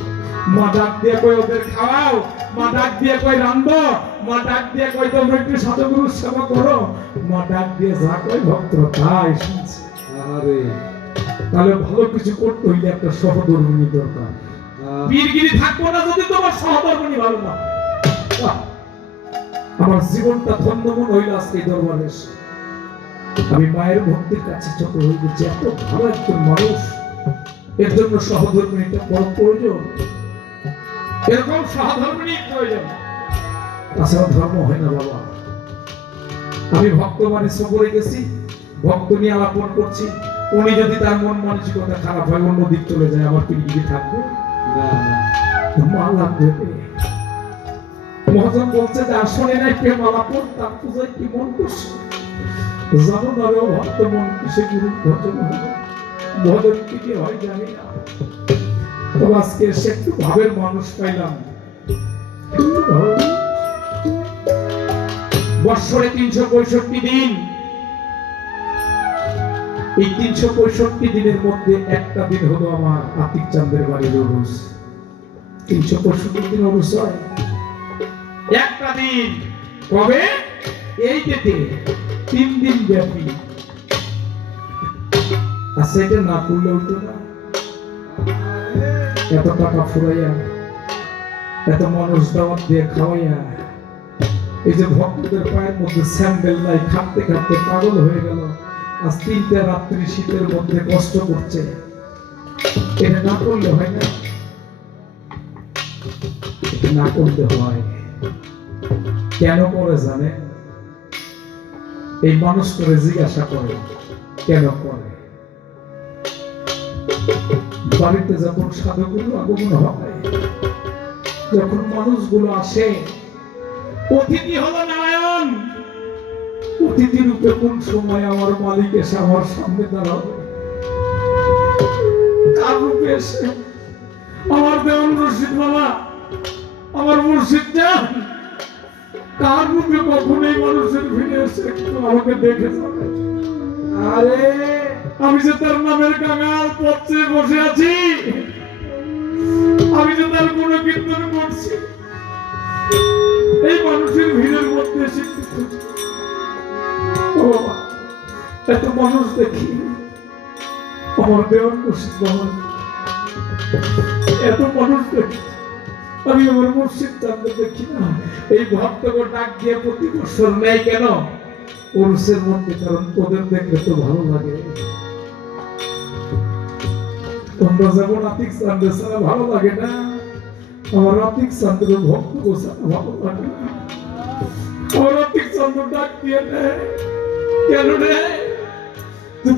মা ডাক দিয়ে কই ওদের খাওয়াও মা ডাক দিয়ে কই রান্ধো মা ডাক দিয়ে কই তোমরা একটু সাধুগুরুর সেবা করো মা ডাক দিয়ে যা কই ভক্তরা তাই শুনছে আরে তাহলে ভালো কিছু করতে হইলে একটা সহধর্মিণী দরকার বীরগিরি থাকবো না যদি তোমার সহধর্মিণী ভালো না আমার জীবনটা ধন্য মনে হইল আজকে দরবারে এসে আমি মায়ের ভক্তির কাছে ছোট হয়ে গেছি এত ভালো একজন মানুষ এর জন্য সহধর্মিণীটা বড় প্রয়োজন এরকম সহধর্মিণীর প্রয়োজন তাছাড়া ধর্ম হয় না বাবা আমি ভক্ত মানে সফরে গেছি ভক্ত নিয়ে আলাপন করছি উনি যদি তার মন মানসিকতা খারাপ হয় অন্য দিক চলে যায় আমার কি থাকবে মা লাগবে মহাজন বলছে যে আসলে নাই প্রেম আলাপন তার পূজায় কি মন করছে জানো না রে ভক্ত মন কিসে গুরু ভজন হবে, ভজন কি কি হয় জানি না। তো আজকে এসে একটু ভাবের মানুষ পাইলাম। বৎসরে 365 দিন, এই 365 দিনের মধ্যে একটা দিন হলো আমার আতিক চাঁদের বাড়ির উরুস। 365 দিন উরুস হয়, একটা দিন কবে? এই ডেটে 3 দিন ব্যাপী। আর সেটা না করলে হতো না। এত টাকা ফুরাইয়া, এত মানুষ দাওয়াত দিয়ে খাওয়াইয়া, এই যে ভক্তদের পায়ের মধ্যে স্যান্ডেল নাই, খাটতে খাটতে পাগল হয়ে গেল। আজ 3টা রাত্রি শীতের মধ্যে কষ্ট করছে, এটা না করলে হয় না, এটা না করতে হয়। কেন করে জানে? এই মানুষ করে জিজ্ঞাসা করে কেন করে। বাড়িতে যখন সাধুগুলো আগমন হয়, যখন মানুষগুলো আসে, অতিথি হলো নারায়ণ। অতিথি রূপে কোন সময় আমার মালিক এসে আমার সামনে দাঁড়াবে? কার রূপে এসে? আমার দেওয়ান রশিদ বাবা, আমার মুর্শিদ জান, কার রূপে কখনোই মানুষের ভিড়ে এসে একটু আমাকে দেখে যাবে? আরে আমি যে তার নামের কাঙাল পথে বসে আছি, আমি যে তার কোনো কীর্তন করছি, এই মানুষের ভিড়ের মধ্যে এসে এত মানুষ দেখি, আমার দেওয়ার মুর্শিদ বাবা, এত মানুষ দেখি, আমি আমার মুর্শিদ চাঁদকে দেখি না। এই ভক্তকে ডাক দিয়ে প্রতি বছর নেই কেন উরুসের মধ্যে? কারণ তোদের দেখলে তো ভালো লাগে। তোমরা যেমন আতিক চাঁদের ছাড়া ভালো লাগে না, আমার আতিক চাঁদের ভক্ত গোছানো ভালো লাগে না। আমার আতিক চাঁদের ডাক দিয়ে নেয় কেন নেয়?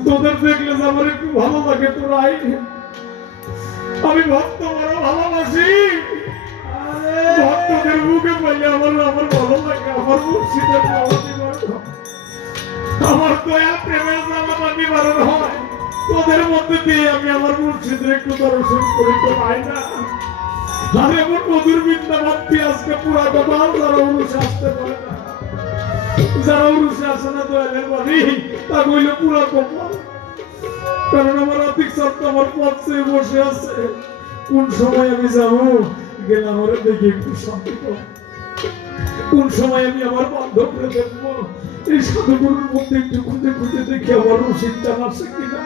তোদের দেখলে যে আমার একটু ভালো লাগে, তোরা আই। আমি ভক্ত বড় ভালোবাসি, ভক্তদের মুখে পাইলে আমার ভালো লাগে। আমার মুর্শিদের আমার দয়া প্রেমের জামাতা নিবারণ হয়, তোদের মধ্যে দিয়ে আমি আমার মুর্শিদের একটু দর্শন করিতে পাই না। আর এমন মধুর বৃন্দাবন্তী আজকে পুরা কপাল, যারা উরুষে আসতে পারে না, যারা উরুষে আসে না দয়ালের বাড়ি, তা কইলে পুরা কপাল। কারণ আমার আতিক চাঁদ আমার পথ চেয়ে বসে আছে, কোন সময় আমি যাবো, গেলে আমার দেখি একটু শান্তি পাবো। কোন সময় আমি আমার বান্ধবরে দেখবো, এই সাধুগুলোর মধ্যে একটু খুঁজে খুঁজে দেখি আমার রশিদ চান আসে কিনা,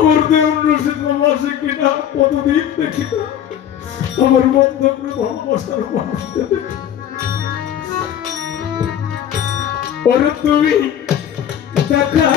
আমার দেওয়ান রশিদ বাবা আসে কিনা, কতদিন দেখি না। আমার বান্ধবরে ভালোবাসার মানুষকে দেখি। পরে তুমি দেখা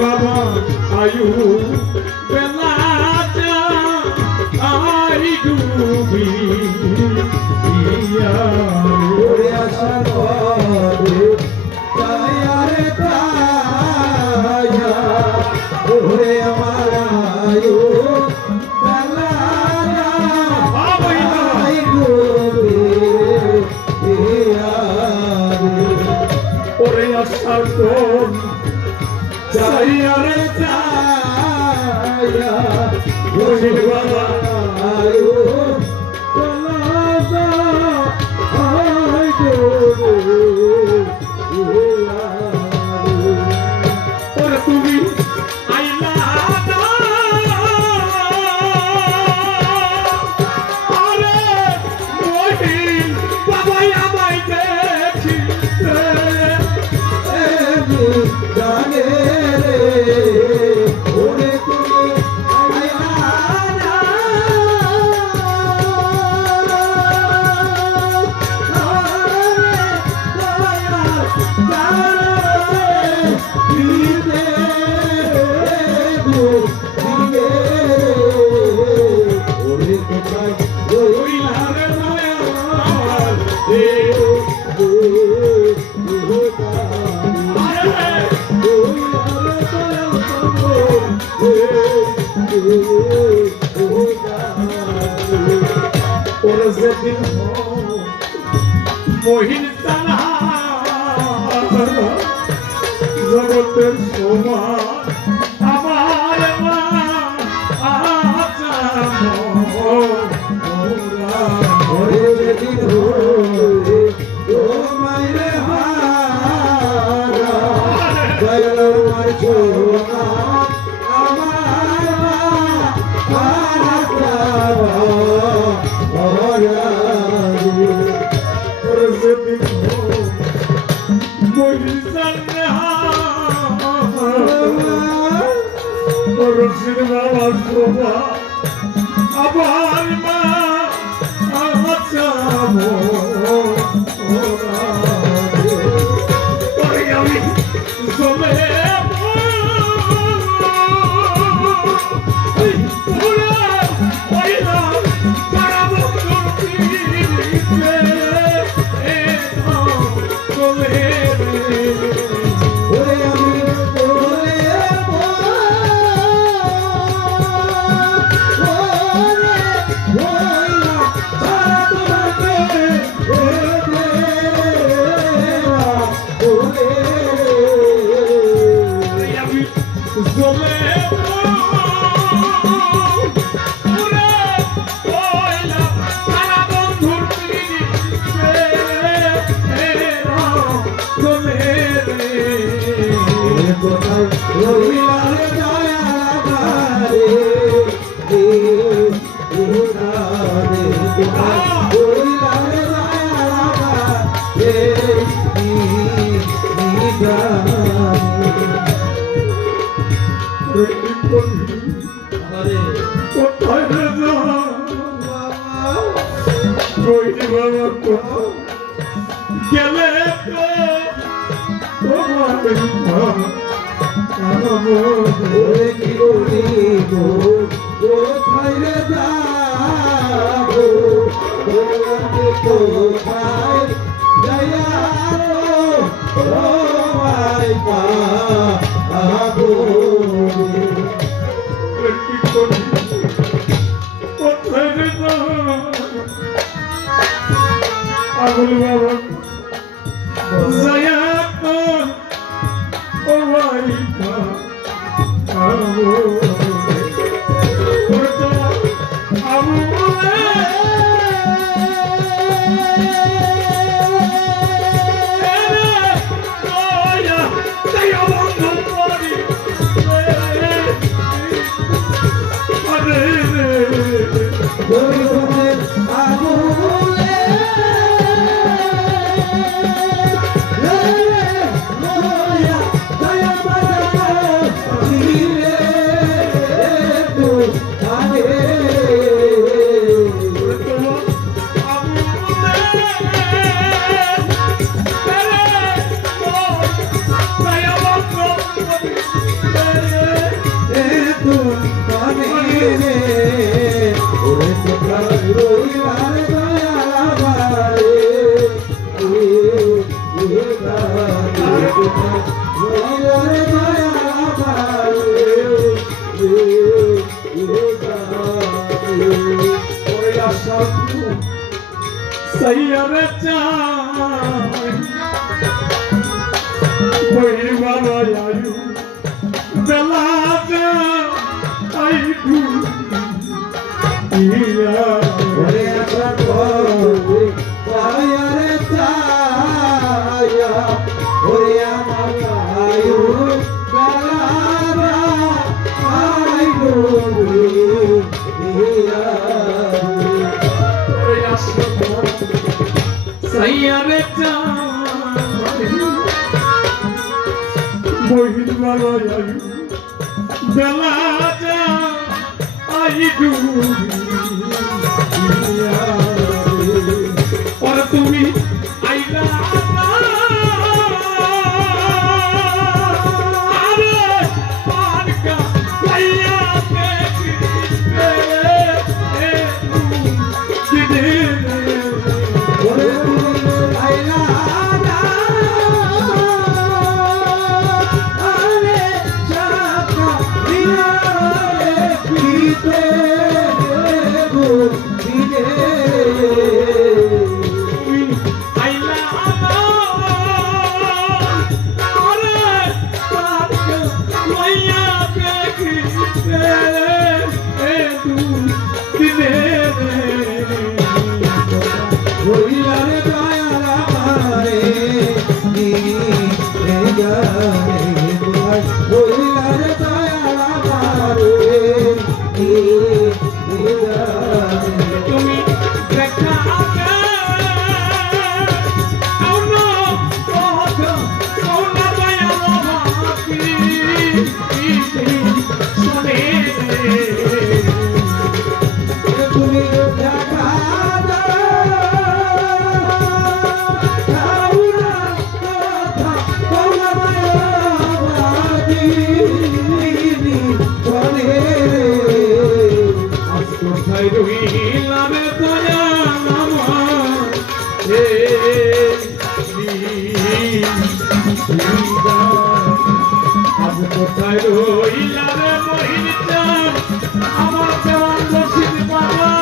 বাবা আয়ু বেলাটা আই ডুবি ওরে আসার পরে তায়ারে তায়া ওরে আমার আয়ু বেলাটা আই ডুবি ওরে আসার পর তায়ারে তায়া ওরে বাবা আয়ু বেলাটা আই ডুবি ওরে তুমি আইলা না আরে মহিন বাবাই আমায় দেখিতে জানে রে ওরে তুমি আইলা না ওরে কোথায় ওইলারে মায়ার এ ওরে যেদিন মহিন জানা জগতের সমান আমার মা আচ্ছা ওরে যেদিন হয়ে তোমায় রে হারা দয়ালুর মার ছোনা আমার মা হারা ওরা ওরে যেদিন মহিন জানা রশিদ বাবা শোভা আবার মা আচ্ছা আমি জমে ওরে আমি ওরে কোথায় রইলারে দয়া লাগারে উড়ারে কোথায় রইলারে দয়া লাগারে কোথায় গেলে ওরে কি করিব কোথায় রে যাবো কোথায় যাইয়ারো তোমায় পাবো আগুল বাবা আগুলে সাইয়ারে চাই বহির বাবা আয়ু বেলা যাই ওরে একবার বল দয়ারে ছায়া ওরে আমার আয়ু বেলা আইলো সাইয়ারে চাই বহির বাবা আয়ু বেলা যাই और तुम्ही आईला अरे पारका भैया ওরে তুমি আইলা আরে চাকা বিয়ারে পিতে গো দিনে হইলারে দয়ালা মারে নি রে গারে ভাই হইলারে দয়ালা মারে নি রে গারে তুমি দেখা তুমি দেখা কোথায় রইলারে দয়া আমার হে আজ কোথায় রইলারে মহিন আমার দেওয়ান রশিদ বাবা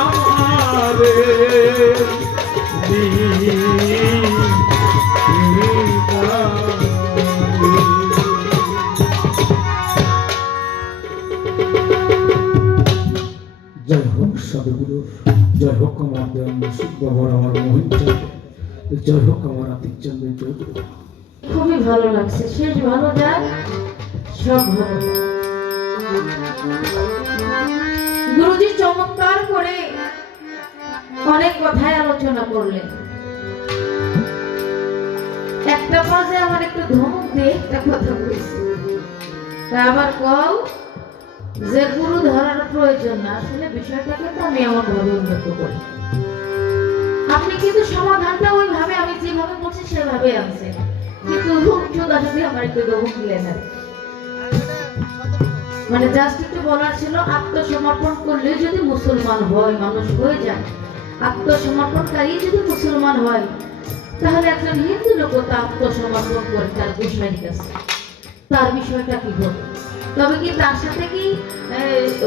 আমারে জয় হোক সদগুরুর, জয় হোক আমার দেওয়ান রশিদ বাবার, আমার মোহিন চাঁদ, জয় হোক আমার আতিক চন্দ্র চৌধুরী। খুবই ভালো লাগছে, শেষ ভালো যাক, সব ভালো যাক। গুরুজি চমৎকার করে অনেক কথাই আলোচনা করলেন। একটা পর্যায়ে আমার একটু ধমক দিয়ে একটা কথা বলছি, তা আবার কও যে গুরু ধরার প্রয়োজন না, আসলে বিষয়টাকে তো আমি এমন ভাবে উন্নত করি। আপনি কিন্তু সমাধানটা ওইভাবে আমি যেভাবে বলছি সেভাবে আনছে, কিন্তু চোদাচুদি আমার একটু ধমক দিলেন আর মানে জাস্ট একটু বলার ছিল, আত্মসমর্পণ করলে যদি মুসলমান হয়, মানুষ হয়ে যায়, আত্মসমর্পণকারী যদি মুসলমান হয়, তাহলে একজন হিন্দু লোক তা আত্মসমর্পণ করে তার গোসাইয়ের কাছে, তার বিষয়টা কি হবে? তবে কি তার সাথে কি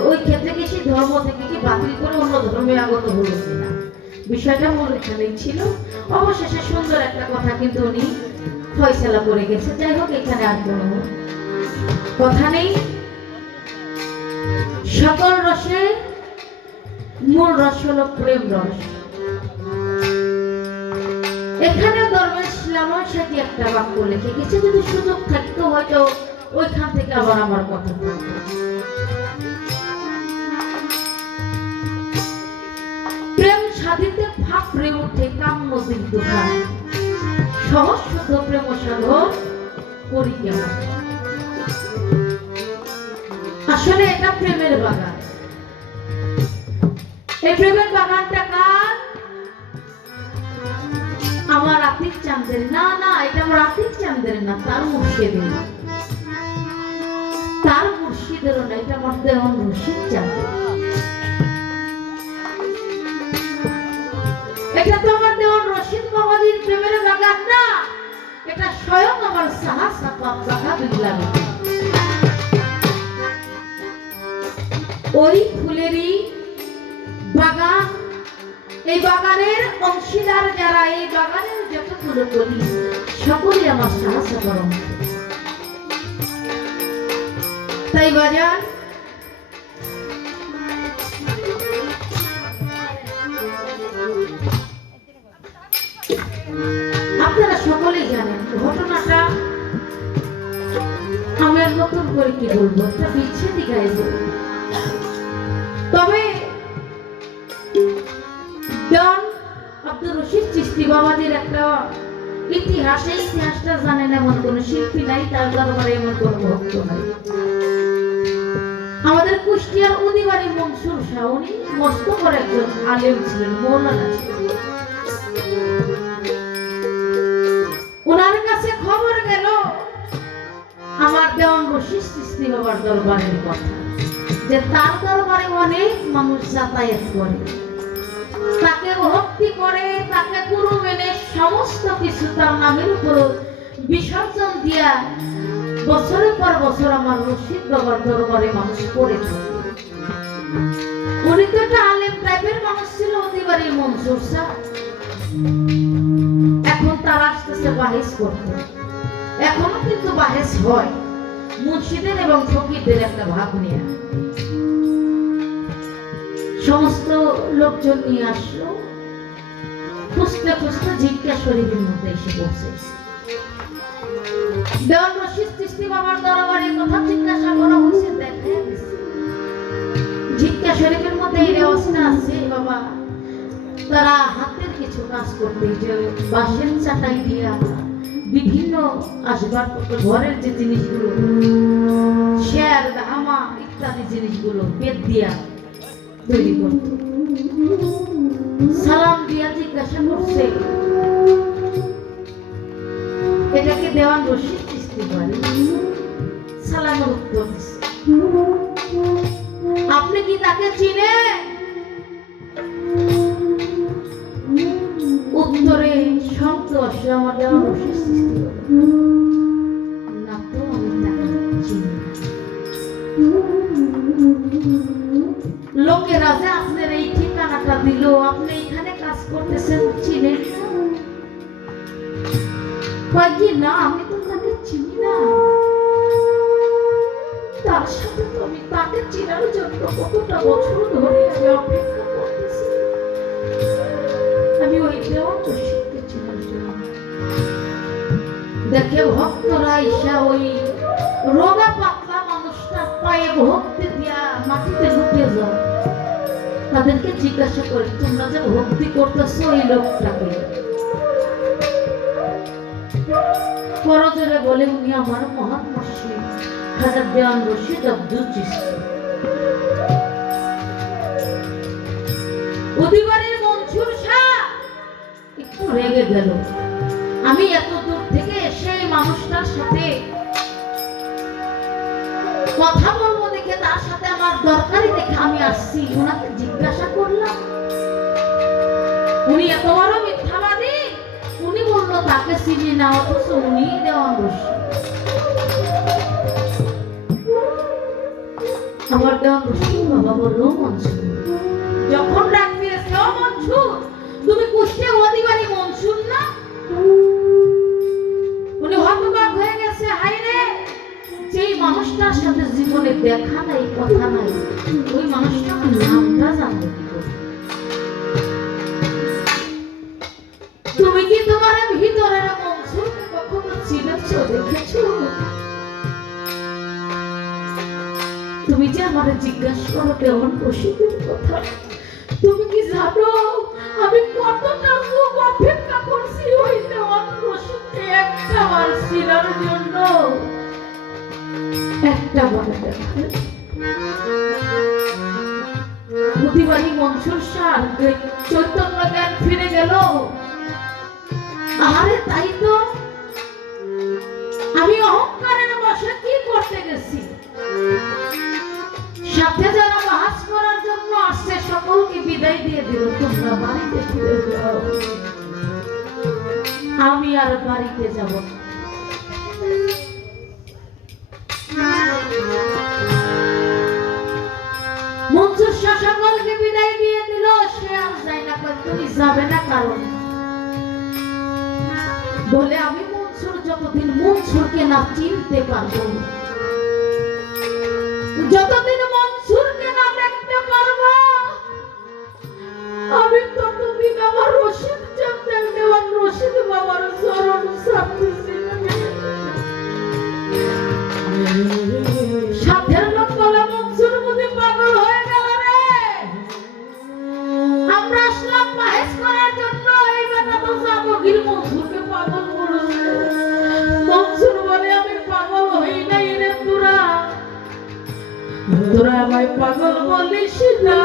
ওই ক্ষেত্রে কি সেই ধর্ম থেকে কি বাতিল করে অন্য ধর্মে আগত হলো কিনা, বিষয়টা মূল এখানেই ছিল। অবশেষে সুন্দর একটা কথা কিন্তু উনি ফয়সালা করে গেছে। যাই হোক, এখানে আর কোনো কথা নেই। সকল রসের মূল রস হলো প্রেম রস। এখানে দরবেশ লালন সাথী একটা বাক্য লিখে গেছে, যদি সুযোগ থাকতো হয়তো ওইখান থেকে আবার আমার কথা বলবো। প্রেম সাধিতে ফাঁপড়ে উঠে কাম্য দোকান, সহজ শুদ্ধ প্রেম সাধন করি কেমন। আসলে এটা প্রেমের বাগান। এই প্রেমের বাগানটা কার? আমার আতিক চাঁদের না, না এটা আমার আতিক চাঁদের না, তার মুর্শিদের, তার মুর্শিদেরও না, এটা আমার দেওয়ান রশিদ চাঁদের। এটা তো আমার দেওয়ান রশিদ বাবাজির প্রেমের বাগান না, এটা স্বয়ং আমার সাহা সাপাম বাগা বিগলাম। ওই ফুলেরই বাগান এই বাগানের অংশীদার যারা, এই বাগানের যতগুলো কলি, সকলে আমার সাহায্য করো। তাই বাজার আপনারা সকলেই জানেন ঘটনাটা, আমি আর নতুন করে কি বলবো, একটা বিচ্ছেদি গাইব। তবে ডন আব্দুর রশিদ চিশতি বাবাজির একটা ইতিহাস, এই ইতিহাসটা জানেন এমন কোন শিল্পী নাই, তার দরবারে এমন কোন ভক্ত নাই। আমাদের কুষ্টিয়ার উদিবাড়ি মনসুর শাহ, উনি মস্ত করে একজন আলেম ছিলেন, মৌলানা ছিলেন। ওনার কাছে খবর গেল আমার দেওয়ান রশিদ চিশতি বাবার দরবারের কথা, যে তার দরবারে অনেক মানুষ যাতায়াত করে, তাকে ভক্তি করে, তাকে গুরু মেনে সমস্ত কিছু তার নামের উপর বিসর্জন দিয়া বছরের পর বছর আমার রশিদ বাবার দরবারে মানুষ পড়ে থাকে। উনি তো একটা আলেম টাইপের মানুষ ছিল, অতিবারই মনসুর শাহ। এখন তার আসতেছে বাহিস করতে, এখনো কিন্তু বাহিস হয় মুর্শিদের এবং ফকিরদের একটা ভাগ নিয়ে। সমস্ত লোকজন নিয়ে আসলো, খুঁজতে খুঁজতে জিজ্ঞা শরীফের মধ্যে এসে পৌঁছে। দেওয়ান রশিদ চিশতি বাবার দরবারে কথা জিজ্ঞাসা করা হয়েছে, দেখে জিজ্ঞা শরীফের মধ্যে এই ব্যবস্থা আছে বাবা, তারা হাতের কিছু কাজ করতে, যে বাঁশের চাটাই দিয়া বিভিন্ন আসবাবপত্র, ঘরের যে জিনিসগুলো, শের ধামা ইত্যাদি জিনিসগুলো বেত দিয়া তৈরি করত। সালাম দিয়া জিজ্ঞাসা করছে, এটাকে দেওয়ান রশিদ চিশতি বাড়ি? সালামের উত্তর দিচ্ছে, আপনি কি তাকে চিনেন? উত্তরে শব্দ আসলে আমার দেওয়ান রশিদ চিশতি বাড়ি না, তো আমি তাকে চিনি না। লোকেরা যে আপনার এই ঠিকানাটা দিল, আপনি এখানে কাজ করতেছেন, চিনেন না? কয়েকদিন না, আমি তো তাকে চিনি না। তার সাথে তো আমি তাকে চেনার জন্য কতটা বছর ধরে আমি অপেক্ষা করতেছি, আমি ওই দেওয়ান রশিদকে চেনার জন্য। দেখে ভক্তরা এসে ওই রোগা পাতলা মানুষটার পায়ে ভক্তি দিয়া মাটিতে ঢুকে যায়। তাদেরকে জিজ্ঞাসা করে, তোমরা যে ভক্তি করতেছো ওই লোকটাকে? করজোরে বলে, উনি আমার মহান মুর্শিদ খাজা দেওয়ান রশিদ আব্দুল চিশতি। উদিবাড়ির মনসুর শাহ একটু রেগে গেল, আমি এত দূর থেকে এসে এই মানুষটার সাথে কথা বলবো দেখে, তার সাথে আমার দরকারি দেখে আমি আসছি, ওনাকে জিজ্ঞাসা করলাম। উনি এত বড় মিথ্যাবাদী, উনি বললো তাকে চিনি না, অথচ উনি দেওয়ান রশিদ। আমার দেওয়ান রশিদ বাবা বললো, মনসুর যখন ডাক দিয়েছে, ও মনসুর, তুমি কুষ্টিয়া উদিবাড়ি মনসুর না? উনি হতবাক হয়ে গেছে, হাই রে, যেই মানুষটার সাথে জীবনে দেখা নাই, কথা নাই, ওই মানুষটা আমার নামটা জানবে কি করে? তুমি কি তোমার ভিতরের মনসুরকে কখনো চিনেছো, দেখেছো? তুমি যে আমার জিজ্ঞাসা করো দেওয়ান রশিদের কথা, তুমি কি জানো আমি কতটা খুব অপেক্ষা করছি ওই দেওয়ান রশিদকে একটা বার চিনার জন্য, একটা বার দেখার। উদিবাড়ি মনসুর শাহ চৈতন্য জ্ঞান ফিরে গেল। আরে তাই তো, আমি অহংকারের বশে কি করতে গেছি? সাথে যারা বাহাস করার জন্য আসছে সকলকে বিদায় দিয়ে দিল, তোমরা বাড়িতে ফিরে যাও, আমি আর বাড়িতে যাব না। মনসুর শাহ সকলকে বিদায় দিয়ে দিল, সে আর যায় না। তুমি যাবে না কারণ বলে আমি মনসুর যতদিন মনসুরকে না চিনতে পারবো, যতদিন মনসুরকে না দেখতে পারবো, আমি ততদিন আমার রশিদ চাঁদের দেওয়ান রশিদ বাবার চরণ ছাড়তেছি না। সাথের লোক বলে মনসুর বুঝি পাগল হয়ে গেল রে, আমরা আসলাম মাহেশ করার জন্য, এই বেটা তো জামগীর মনসুরকে পাগল করেছে। মনসুর বলে আমি পাগল হই নাই রে, তোরা আমায় পাগল বলিস না,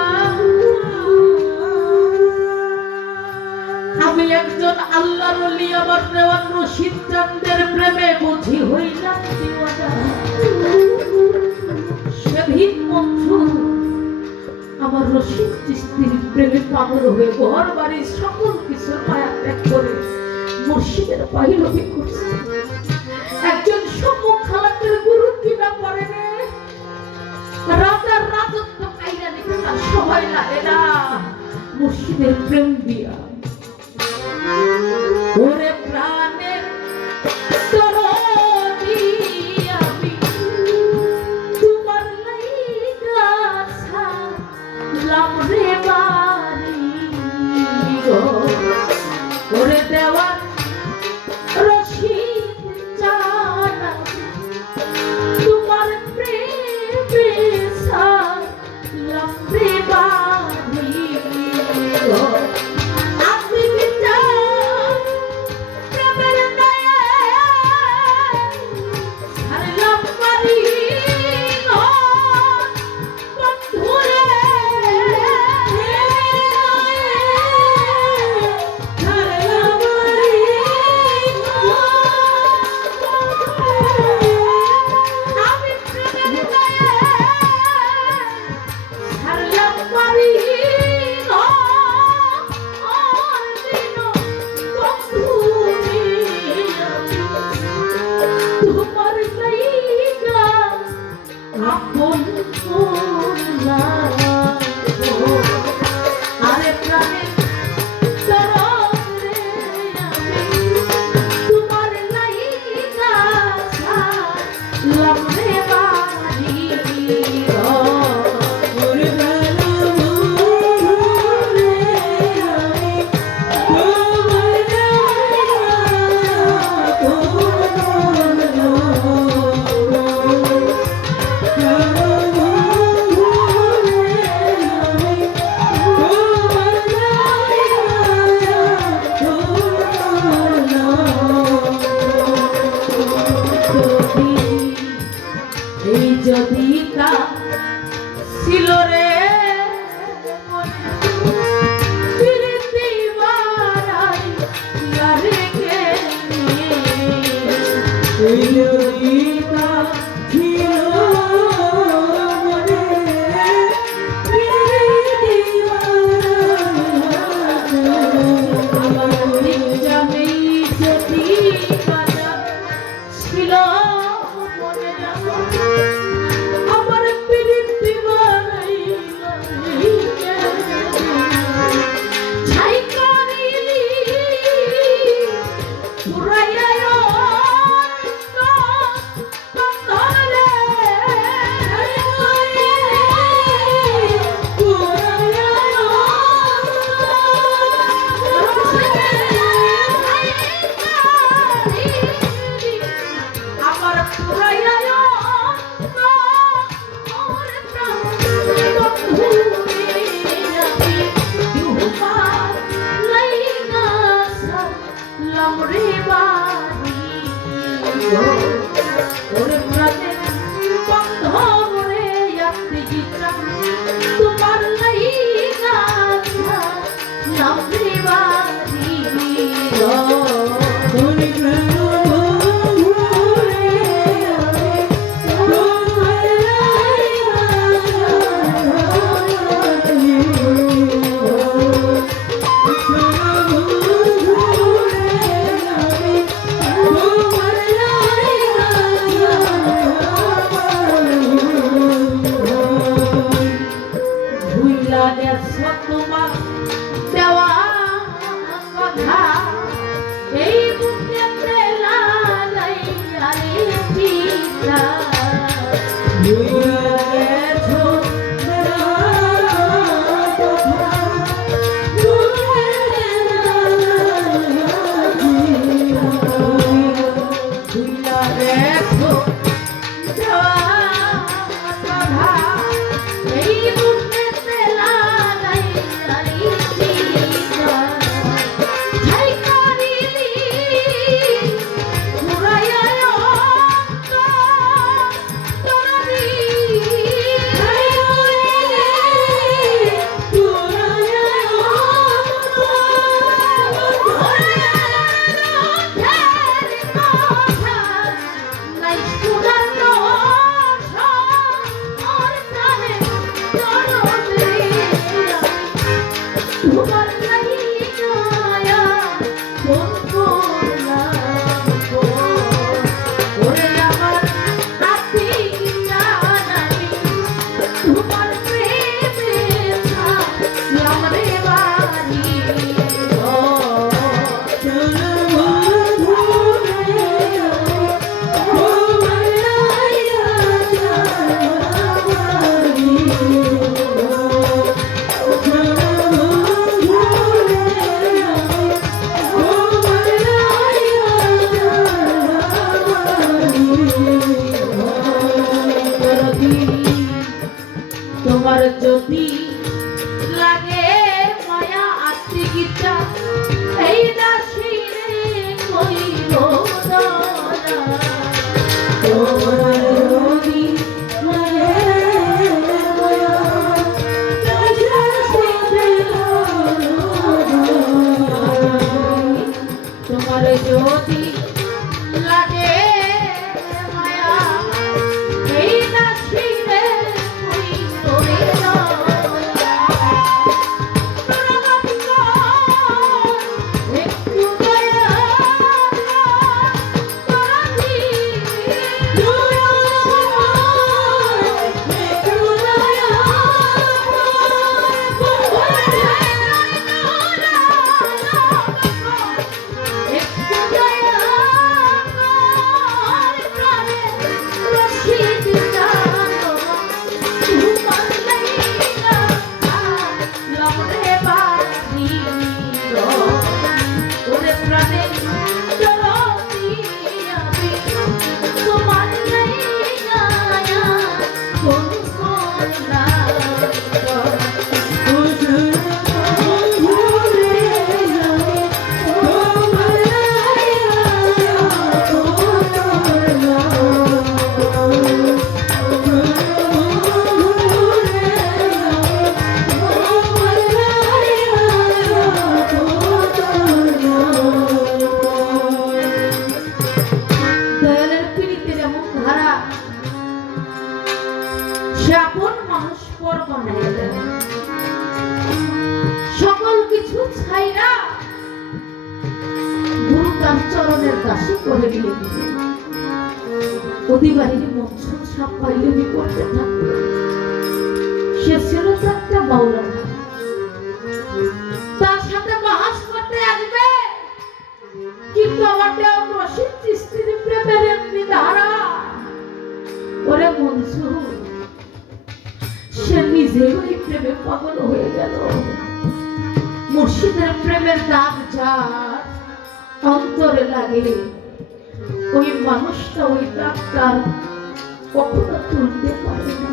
আমি একজন আল্লাহর ওলি, আমার দেওয়ান রশিদ চাঁদের প্রেমে বুঝি হইলাম দিওয়ানা। সেদিন মনসুর আমার রশিদ চিশতির প্রেমে পাগল হয়ে ঘর বাড়ির সকল কিছু মায়া ত্যাগ করে মুর্শিদের পাইলতি করছে। একজন সম্মুখ খালাতের গুরু কিনা পড়ে রে, রাজার রাজত্ব কাইরা নিতে তার সময় লাগে না, মুর্শিদের প্রেম দিয়া। ওরে প্রাণের তরণী আমি তোমার লাইগা ছাড়লাম রে বাড়ি গো। ওরে দেওয়ান রশিদ চাঁদ তোমার প্রেমে ছাড়লাম রে বাড়ি গো। যদি তা ছিল রে প্রীতি বাড়াই গারে গে এই যদি তা ছিল মনে প্রীতি আমার জামি যদি বাজা ছিল মনে আমার প্রীতি বাড়াই চরণে তোমার লাগিয়া কোন করলাম গো। ওরে আমার আতিক জানানি তোমার প্রেমে থাকলাম রে বাড়ি গো। তোমার যদি লাগে মায়া আত্মিকিতা এই দাসিরে কইব তোমার যদি লাগে মায়া এই দাসিরে কইব একটু দয়া দয়ালের পিড়িতে যেমন ধারা সে আপন মানুষ পর বানাইয়া দেয় সকল কিছু ছাইরা গুরু তার চরণের দাসী করে দিয়ে দিবে অধিবাহিনী মঞ্চ সাপ পাইলেমি করতে থাকবে সে ছিল তো একটা মাওলানা তার সাথে বাহাস করতে আসবে কিন্তু আমার দেওয়া রশিদ চিস্তির প্রেমের এমনি ধারা ওরে মনসুর সে নিজে ওই প্রেমে পাগল হয়ে গেল মুর্শিদের প্রেমের দাগ যার অন্তরে লাগে ওই মানুষটা ওই দাগটার কখনো তুলতে পারে না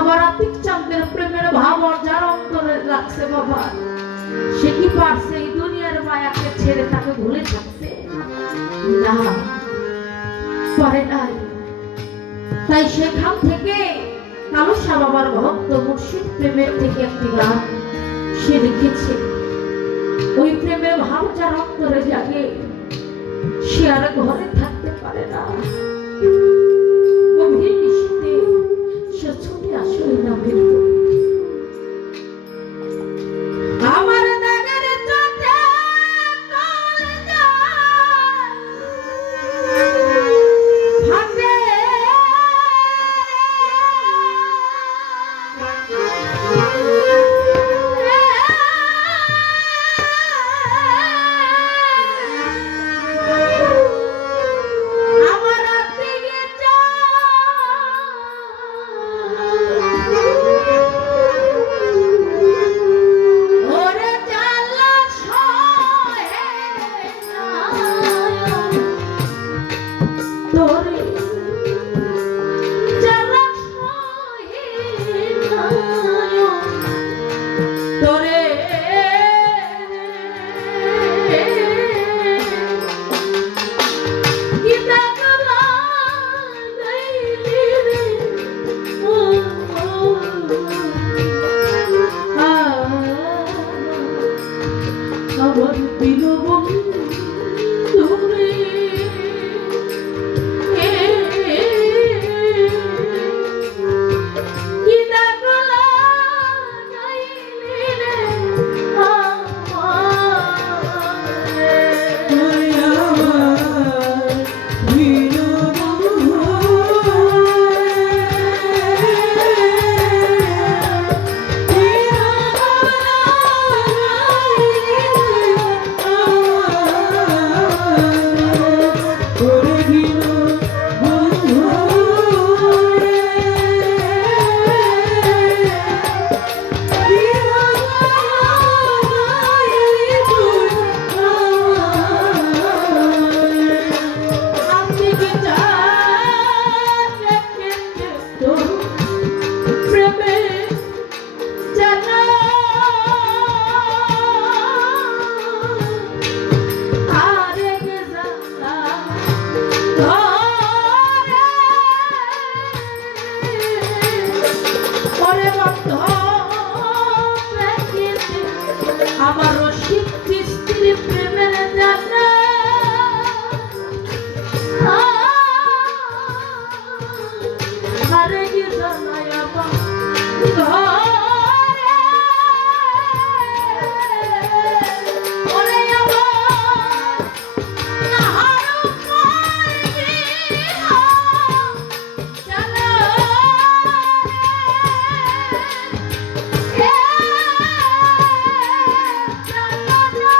আমার আতিক চাঁদের প্রেমের ভাব যার অন্তরে লাগছে বাবা সে কি পারছে এই দুনিয়ার মায়াকে ছেড়ে তাকে ভুলে থাকতে না পারে নাই তাই সেখান থেকে কালুসা বাবার ভক্ত মুর্শিদ প্রেমের থেকে একটি গান সে লিখেছে ওই প্রেমের ভাব যার অন্তরে জাগে সে আর ঘরে থাকতে পারে না গভীর নিশীথে সে ছুটে আসে ওই নামের আমার দাগের চোখে কলজা ফাটে আমার দিকে ওরে বন্ধ প্রেমিতে আমার রসিক কিস্তির প্রেমের জানা আরে কি জানাই আমার ঘরে ওরে আমার নাহার পাইনি জানা রে জানা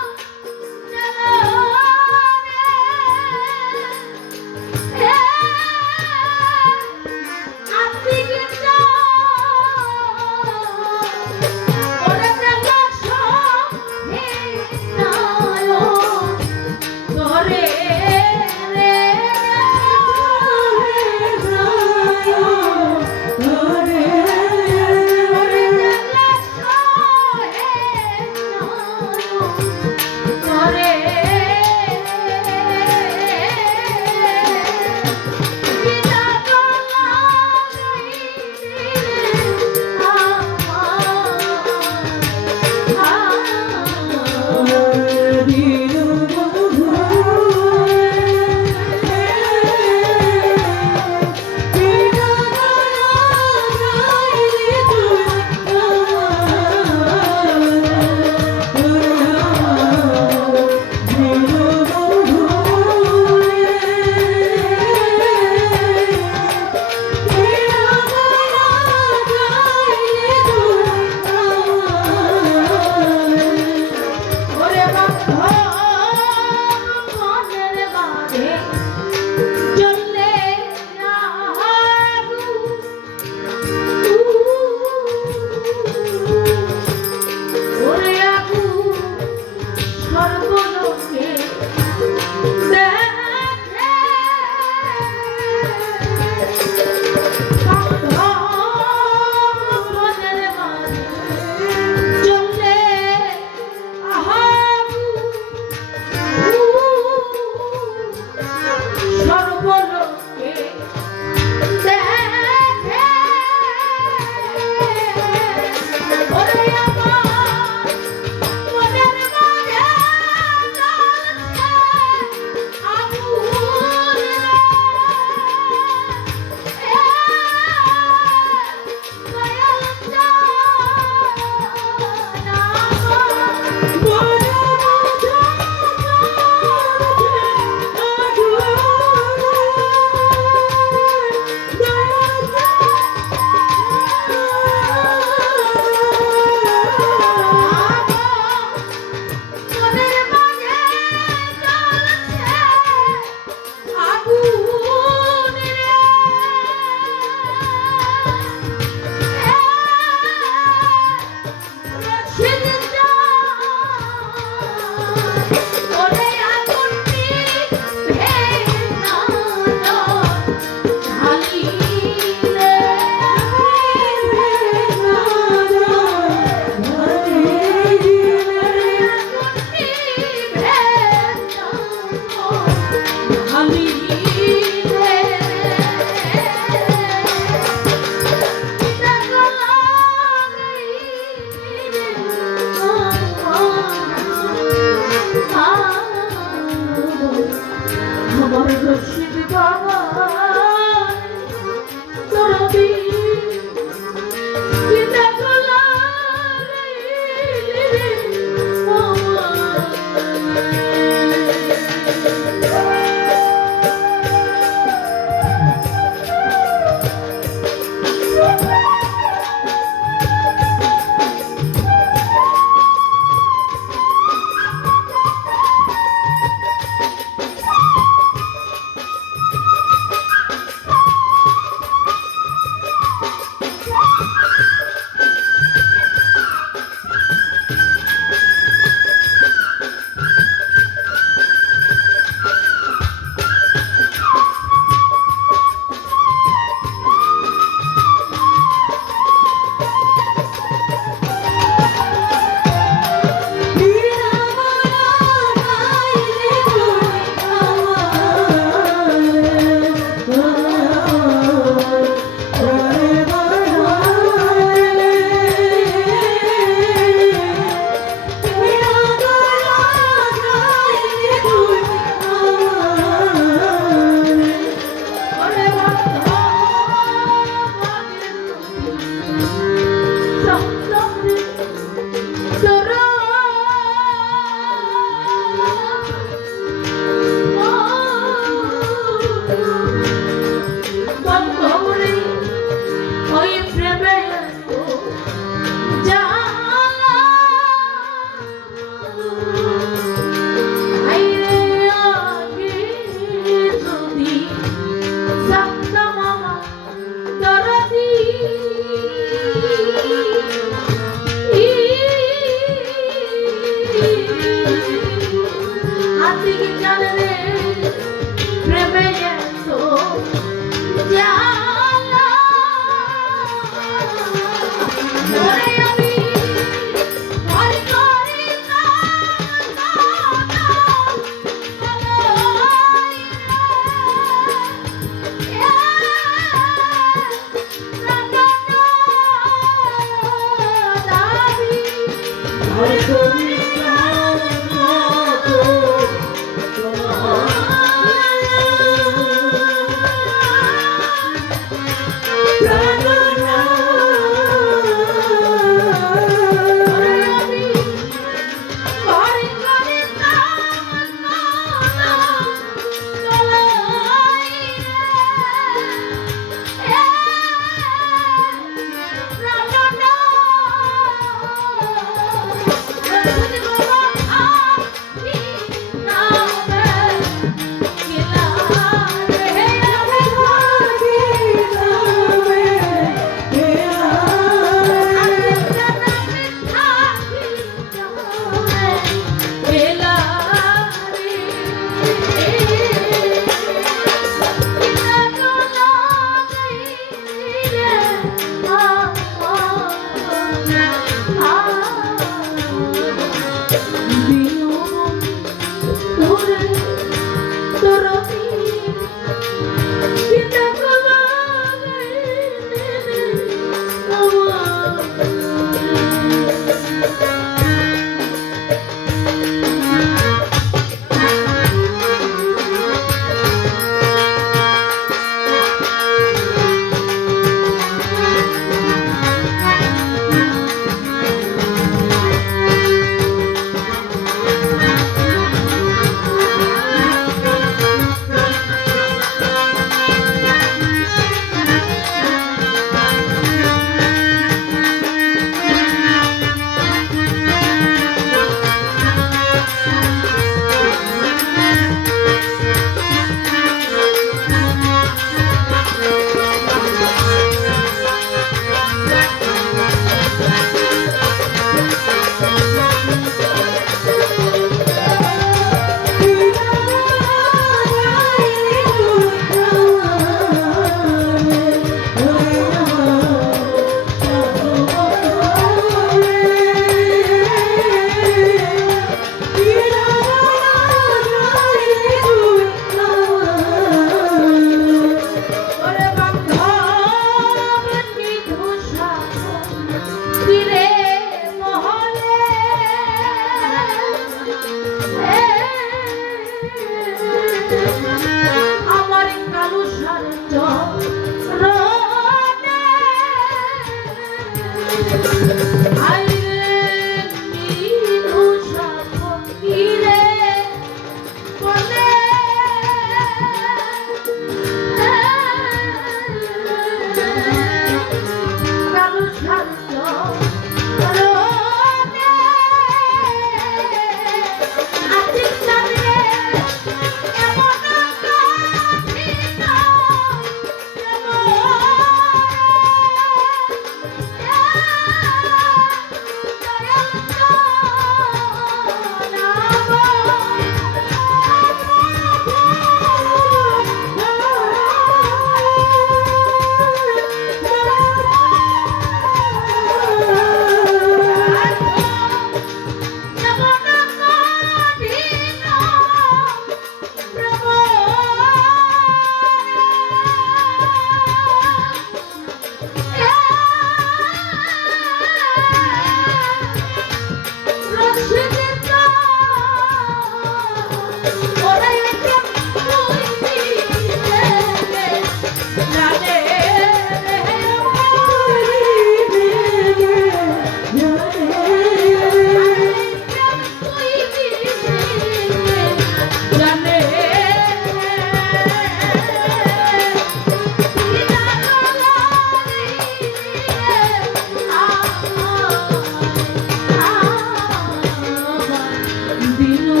দিনু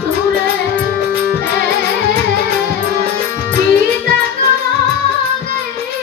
তুরে কি দাগনা গাইলি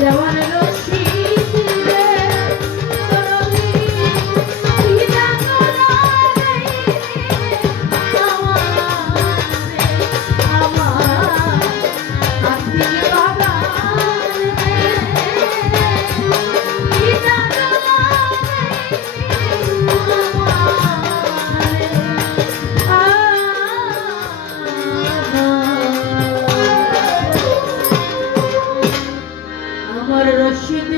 আমারে আমার রশিদ